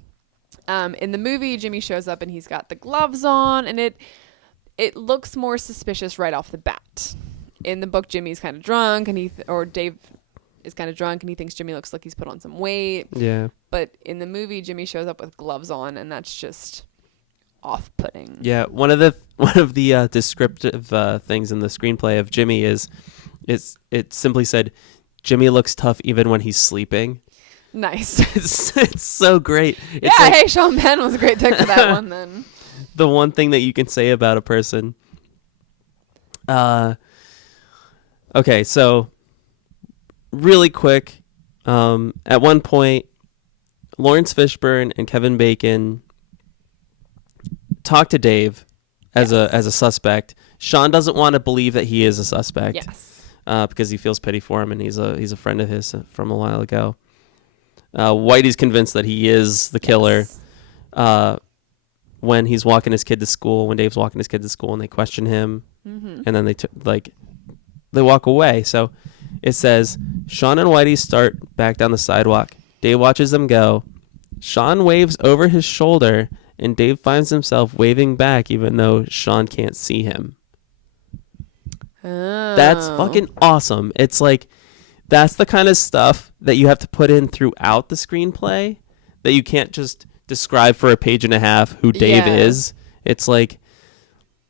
In the movie, Jimmy shows up and he's got the gloves on, and it looks more suspicious right off the bat. In the book, Jimmy's kind of drunk, and Dave is kind of drunk, and he thinks Jimmy looks like he's put on some weight. Yeah. But in the movie, Jimmy shows up with gloves on, and that's just off-putting. Yeah. One of the descriptive things in the screenplay of Jimmy is it simply said, "Jimmy looks tough even when he's sleeping." Nice. It's so great. It's hey, Sean Penn was a great pick for that one then. The one thing that you can say about a person. Okay, so really quick, at one point, Lawrence Fishburne and Kevin Bacon talk to Dave as a suspect. Sean doesn't want to believe that he is a suspect. Yes. Because he feels pity for him, and he's a friend of his from a while ago. Whitey's convinced that he is the killer. Yes. When he's walking his kid to school, when Dave's walking his kid to school, and they question him, and then they walk away. So it says, Sean and Whitey start back down the sidewalk. Dave watches them go. Sean waves over his shoulder, and Dave finds himself waving back even though Sean can't see him. Oh. That's fucking awesome. It's like That's the kind of stuff that you have to put in throughout the screenplay that you can't just describe for a page and a half who Dave is. It's like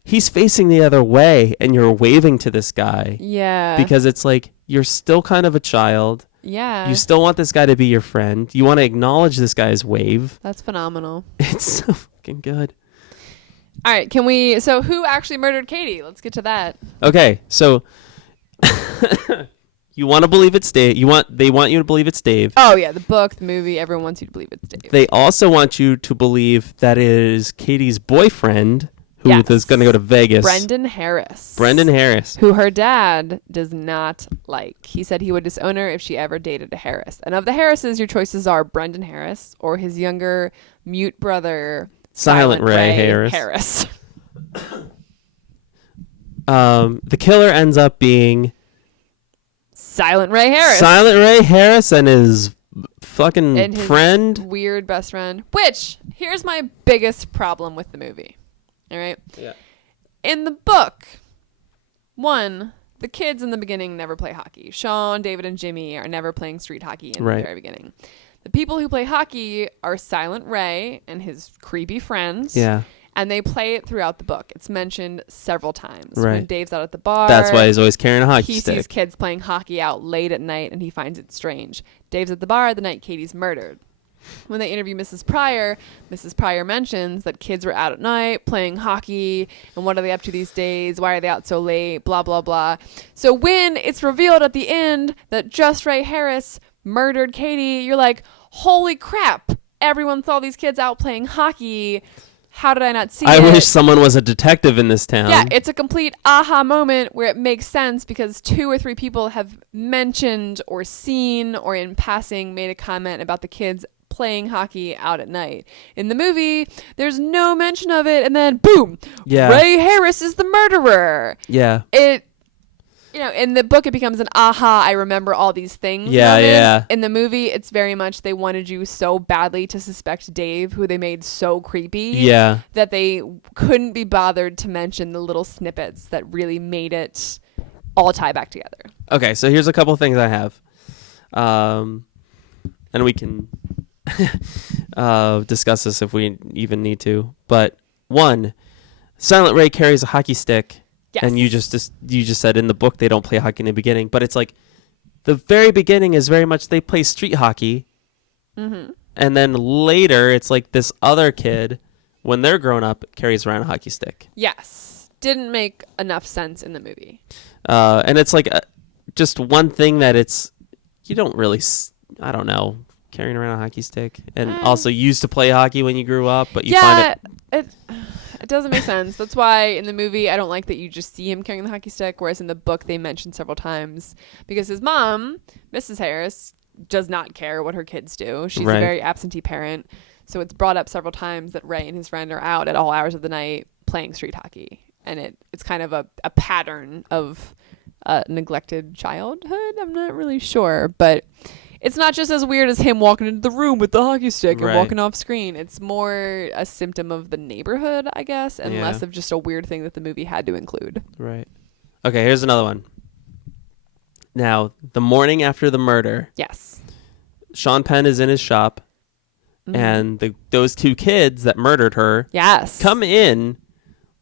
he's facing the other way and you're waving to this guy. Yeah. Because it's like you're still kind of a child. Yeah. You still want this guy to be your friend. You want to acknowledge this guy's wave. That's phenomenal. It's so fucking good. All right, so who actually murdered Katie? Let's get to that. Okay, so you want to believe it's Dave. They want you to believe it's Dave. Oh yeah, the book, the movie, everyone wants you to believe it's Dave. They also want you to believe that it is Katie's boyfriend who is going to go to Vegas. Brendan Harris. Who her dad does not like. He said he would disown her if she ever dated a Harris. And of the Harrises, your choices are Brendan Harris or his younger mute brother, Silent Ray Harris. The killer ends up being Silent Ray Harris. Silent Ray Harris and his fucking friend. Weird best friend. Which, here's my biggest problem with the movie. All right? Yeah. In the book, the kids in the beginning never play hockey. Sean, David, and Jimmy are never playing street hockey in the very beginning. The people who play hockey are Silent Ray and his creepy friends. Yeah. And they play it throughout the book. It's mentioned several times. Right. When Dave's out at the bar. That's why he's always carrying a hockey stick. He sees kids playing hockey out late at night, and he finds it strange. Dave's at the bar the night Katie's murdered. When they interview Mrs. Pryor mentions that kids were out at night playing hockey, and what are they up to these days? Why are they out so late? Blah, blah, blah. So when it's revealed at the end that just Ray Harris murdered Katie, you're like, holy crap. Everyone saw these kids out playing hockey. How did I not see it? I wish someone was a detective in this town. Yeah, it's a complete aha moment where it makes sense because 2 or 3 people have mentioned or seen or in passing made a comment about the kids playing hockey out at night. In the movie, there's no mention of it, and then boom, Ray Harris is the murderer. Yeah. In the book, it becomes an aha, I remember all these things. Yeah. In the movie, it's very much they wanted you so badly to suspect Dave, who they made so creepy. Yeah. That they couldn't be bothered to mention the little snippets that really made it all tie back together. Okay, so here's a couple of things I have. And we can discuss this if we even need to. But 1, Silent Ray carries a hockey stick. Yes. And you just said in the book they don't play hockey in the beginning, but it's like the very beginning is very much they play street hockey. Mm-hmm. And then later it's like this other kid, when they're grown up, carries around a hockey stick. Yes. Didn't make enough sense in the movie. And it's like just one thing that you don't really, I don't know, carrying around a hockey stick. And also used to play hockey when you grew up, but you find it doesn't make sense. That's why in the movie, I don't like that you just see him carrying the hockey stick, whereas in the book, they mention several times. Because his mom, Mrs. Harris, does not care what her kids do. She's a very absentee parent. So it's brought up several times that Ray and his friend are out at all hours of the night playing street hockey. And it's kind of a pattern of neglected childhood. I'm not really sure. But it's not just as weird as him walking into the room with the hockey stick and walking off screen. It's more a symptom of the neighborhood, I guess, and less of just a weird thing that the movie had to include. Right. Okay, here's another one. Now, the morning after the murder. Yes. Sean Penn is in his shop, and those 2 kids that murdered her come in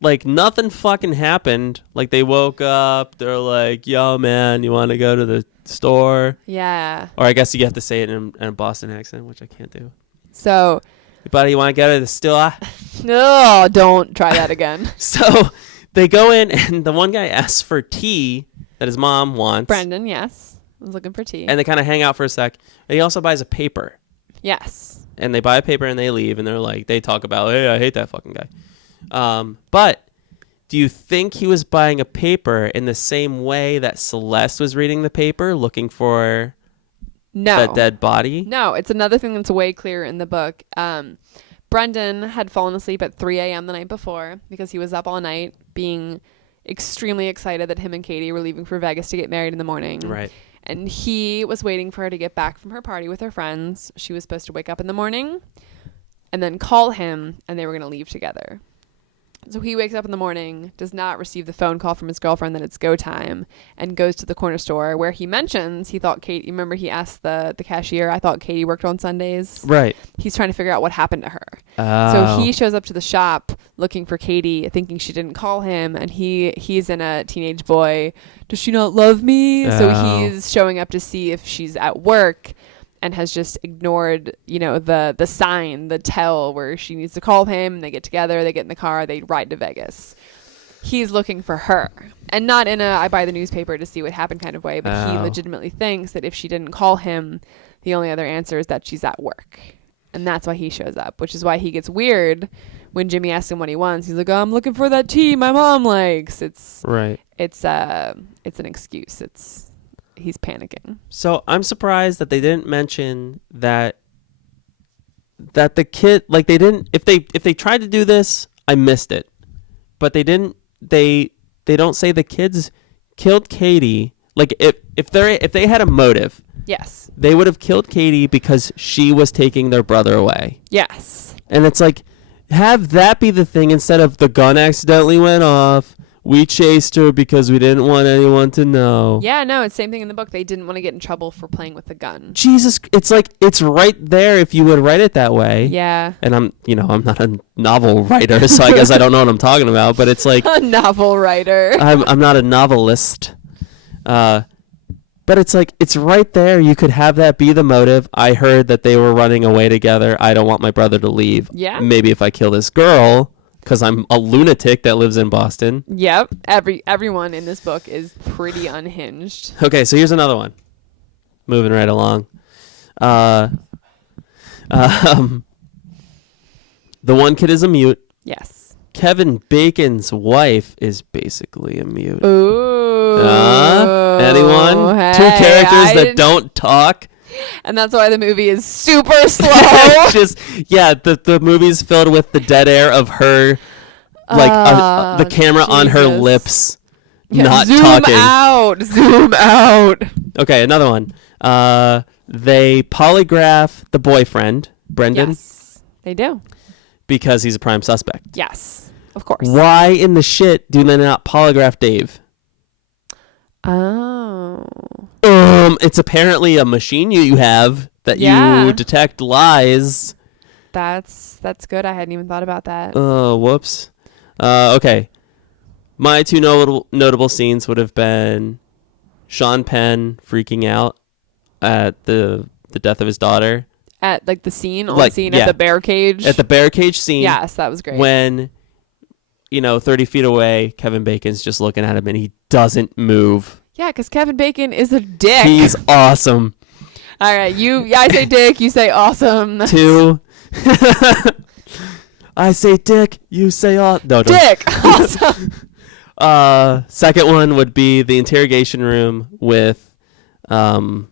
like nothing fucking happened. Like they woke up, they're like, yo, man, you want to go to the store? Yeah. Or I guess you have to say it in a Boston accent, which I can't do. So, buddy, you want to go to the store? No, don't try that again. So they go in, and the one guy asks for tea that his mom wants. Brendan, yes. I was looking for tea. And they kind of hang out for a sec. And he also buys a paper. Yes. And they buy a paper and they leave, and they're like, they talk about, hey, I hate that fucking guy. But do you think he was buying a paper in the same way that Celeste was reading the paper, looking for the dead body? No, it's another thing that's way clearer in the book. Brendan had fallen asleep at 3 a.m. the night before because he was up all night being extremely excited that him and Katie were leaving for Vegas to get married in the morning. Right. And he was waiting for her to get back from her party with her friends. She was supposed to wake up in the morning and then call him, and they were going to leave together. So he wakes up in the morning, does not receive the phone call from his girlfriend that it's go time, and goes to the corner store where he mentions he thought Katie, remember he asked the cashier, I thought Katie worked on Sundays. Right. He's trying to figure out what happened to her. Oh. So he shows up to the shop looking for Katie, thinking she didn't call him, and he's in a teenage boy. Does she not love me? So he's showing up to see if she's at work, and has just ignored, the sign, the tell where she needs to call him. They get together, they get in the car, they ride to Vegas. He's looking for her, and not in a I buy the newspaper to see what happened kind of way, but he legitimately thinks that if she didn't call him, the only other answer is that she's at work. And that's why he shows up, which is why he gets weird when Jimmy asks him what he wants. He's like, I'm looking for that tea my mom likes. It's an excuse. He's panicking. So I'm surprised that they didn't mention that the kid, like they didn't, if they tried to do this, I missed it. But they didn't, they don't say the kids killed Katie. Like if they had a motive, yes, they would have killed Katie because she was taking their brother away. Yes. And it's like, have that be the thing instead of the gun accidentally went off. We chased her because we didn't want anyone to know. Yeah, no, it's the same thing in the book. They didn't want to get in trouble for playing with the gun. Jesus, it's like, it's right there if you would write it that way. Yeah. And I'm not a novel writer, so I guess I don't know what I'm talking about, but it's like... A novel writer. I'm not a novelist. But it's like, it's right there. You could have that be the motive. I heard that they were running away together. I don't want my brother to leave. Yeah. Maybe if I kill this girl... because I'm a lunatic that lives in Boston. Yep. Everyone in this book is pretty unhinged. Okay, so here's another one. Moving right along. The one kid is a mute. Yes. Kevin Bacon's wife is basically a mute. Ooh. Anyone? Hey, Two characters that don't talk. And that's why the movie is super slow. The movie's filled with the dead air of her, like the camera on her lips, not talking. Zoom out. Okay, another one. They polygraph the boyfriend, Brendan. Yes, they do. Because he's a prime suspect. Yes, of course. Why in the shit do they not polygraph Dave? Oh. It's apparently a machine you have that you detect lies. That's good. I hadn't even thought about that. Oh, whoops. Okay. My two notable scenes would have been Sean Penn freaking out at the death of his daughter. At like the scene, at the bear cage. At the bear cage scene. Yes, that was great. When 30 feet away, Kevin Bacon's just looking at him and he doesn't move. Yeah, because Kevin Bacon is a dick. He's awesome. All right, I say dick, you say awesome. Two. I say dick, you say awesome. No, dick, awesome. Second one would be the interrogation room with Tim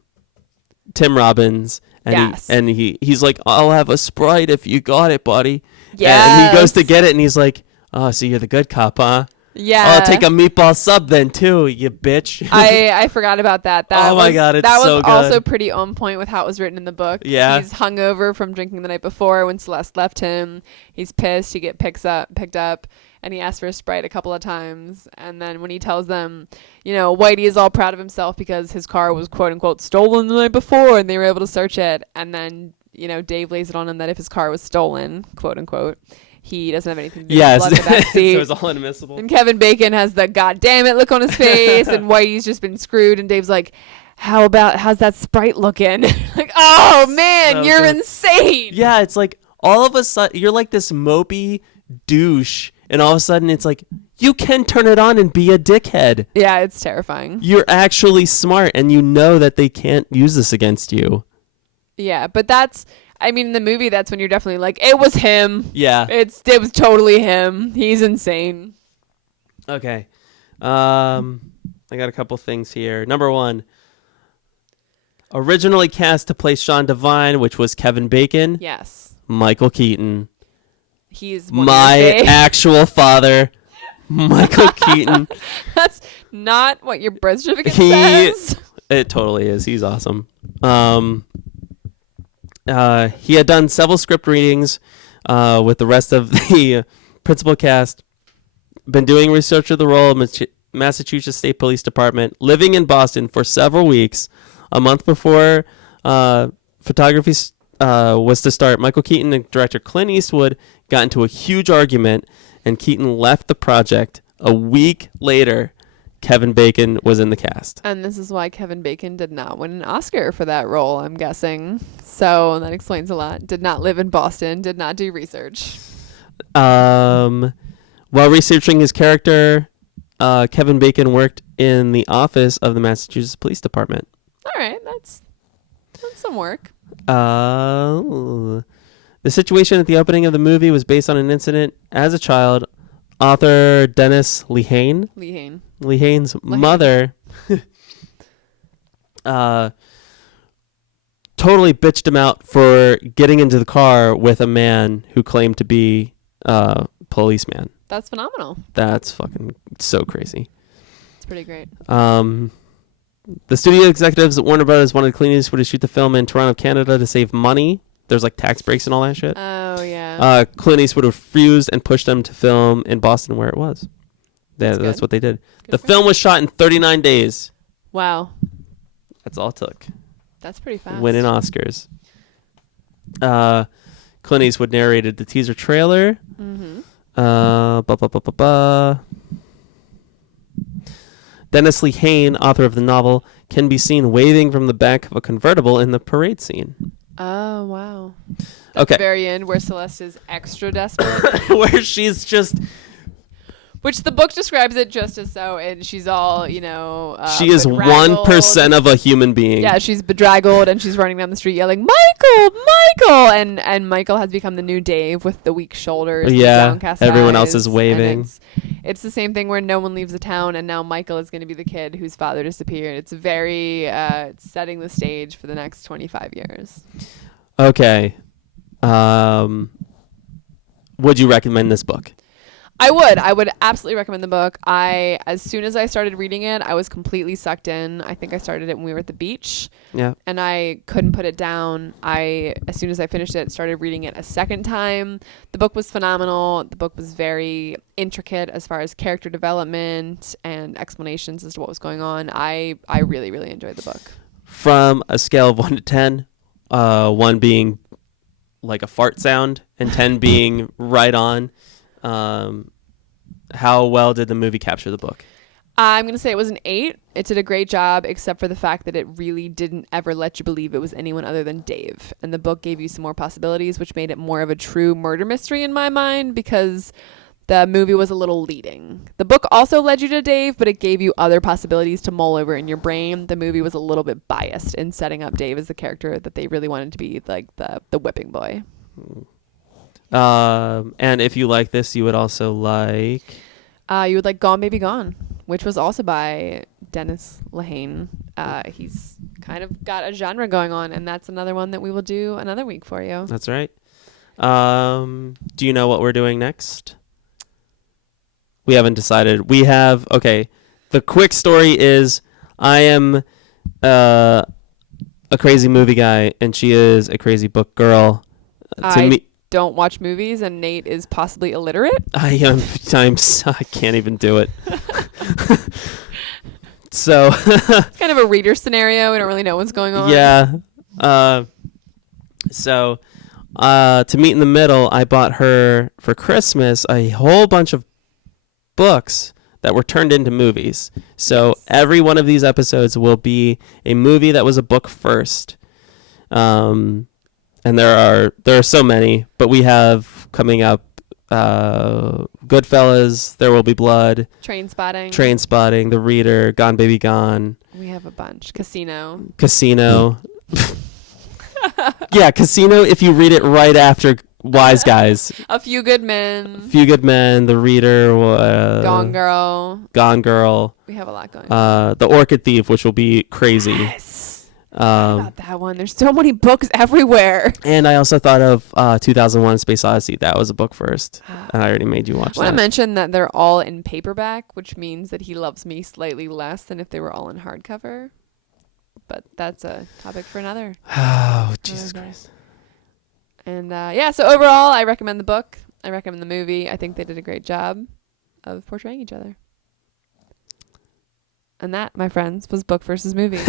Robbins. And he's like, I'll have a Sprite if you got it, buddy. Yeah. And he goes to get it and he's like, oh, so you're the good cop, huh? Yeah. I'll take a meatball sub then too, you bitch. I forgot about that. My God, it's so good. That was also pretty on point with how it was written in the book. Yeah. He's hungover from drinking the night before when Celeste left him. He's pissed. He gets picked up, and he asks for a Sprite a couple of times. And then when he tells them, Whitey is all proud of himself because his car was quote unquote stolen the night before, and they were able to search it. And then Dave lays it on him that if his car was stolen, quote unquote, he doesn't have anything to do with blood in the backseat. So it's all admissible. And Kevin Bacon has the goddamn look on his face, and Whitey's just been screwed, and Dave's like, how's that Sprite looking? Like, oh man, so you're insane. Yeah, it's like all of a sudden you're like this mopey douche, and all of a sudden it's like you can turn it on and be a dickhead. Yeah, it's terrifying. You're actually smart, and you know that they can't use this against you. Yeah, but in the movie, that's when you're definitely like, it was him. Yeah. It was totally him. He's insane. Okay. I got a couple things here. Number one, originally cast to play Sean Devine, which was Kevin Bacon. Yes. Michael Keaton. He's my actual father, Michael Keaton. That's not what your birth certificate says. It totally is. He's awesome. He had done several script readings with the rest of the principal cast been doing research of the role of Massachusetts State Police Department, living in Boston for several weeks. A month before photography was to start, Michael Keaton and director Clint Eastwood got into a huge argument, and Keaton left the project. A week later, Kevin Bacon was in the cast. And this is why Kevin Bacon did not win an Oscar for that role, I'm guessing. So that explains a lot. Did not live in Boston, did not do research. While researching his character, Kevin Bacon worked in the office of the Massachusetts Police Department. All right, that's some work. The situation at the opening of the movie was based on an incident as a child. Author Dennis Lehane's mother totally bitched him out for getting into the car with a man who claimed to be a policeman. That's phenomenal. That's fucking so crazy. It's pretty great. The studio executives at Warner Brothers wanted Clint Eastwood to shoot the film in Toronto, Canada to save money. There's like tax breaks and all that shit. Oh, yeah. Clint Eastwood refused and pushed them to film in Boston where it was. That's what they did. The film was shot in 39 days. Wow. That's all it took. That's pretty fast. Winning Oscars. Clint Eastwood narrated the teaser trailer. Mm-hmm. Dennis Lehane, author of the novel, can be seen waving from the back of a convertible in the parade scene. Oh, wow. At Okay. the very end where Celeste is extra desperate. Where she's just... Which the book describes it just as so, and she's all, she is 1% of a human being. Yeah, she's bedraggled, and she's running down the street yelling, Michael! And Michael has become the new Dave with the weak shoulders. Yeah, and downcast everyone eyes, else is waving. It's the same thing where no one leaves the town, and now Michael is going to be the kid whose father disappeared. It's very it's setting the stage for the next 25 years. Okay. Would you recommend this book? I would absolutely recommend the book. As soon as I started reading it, I was completely sucked in. I think I started it when we were at the beach. Yeah. And I couldn't put it down. As soon as I finished it, started reading it a second time. The book was phenomenal. The book was very intricate as far as character development and explanations as to what was going on. I really, really enjoyed the book. From a scale of 1 to 10, 1 being like a fart sound and 10 being right on, how well did the movie capture the book? I'm going to say it was an 8. It did a great job, except for the fact that it really didn't ever let you believe it was anyone other than Dave. And the book gave you some more possibilities, which made it more of a true murder mystery in my mind, because the movie was a little leading. The book also led you to Dave, but it gave you other possibilities to mull over in your brain. The movie was a little bit biased in setting up Dave as the character that they really wanted to be, like the whipping boy. And if you like this, you would also like... you would like Gone Baby Gone, which was also by Dennis Lehane. He's kind of got a genre going on, and that's another one that we will do another week for you. That's right. Do you know what we're doing next? We haven't decided. We have... Okay. The quick story is I am a crazy movie guy, and she is a crazy book girl. Don't watch movies, and Nate is possibly illiterate. I can't even do it. So it's kind of a reader scenario. We don't really know what's going on. Yeah. So to meet in the middle, I bought her for Christmas a whole bunch of books that were turned into movies. So every one of these episodes will be a movie that was a book first. And there are so many, but we have coming up Goodfellas, There Will Be Blood, Trainspotting, The Reader, Gone Baby Gone. We have a bunch. Casino. Yeah, Casino, if you read it right after Wise Guys. A Few Good Men, The Reader. Gone Girl. We have a lot going on. The Orchid Thief, which will be crazy. Yes. About that one. There's so many books everywhere. And I also thought of 2001: Space Odyssey. That was a book first. And I already made you watch that. I want to mention that they're all in paperback, which means that he loves me slightly less than if they were all in hardcover. But that's a topic for another. Oh, Jesus Christ. And so overall, I recommend the book. I recommend the movie. I think they did a great job. of portraying each other. And that, my friends, was book versus movie.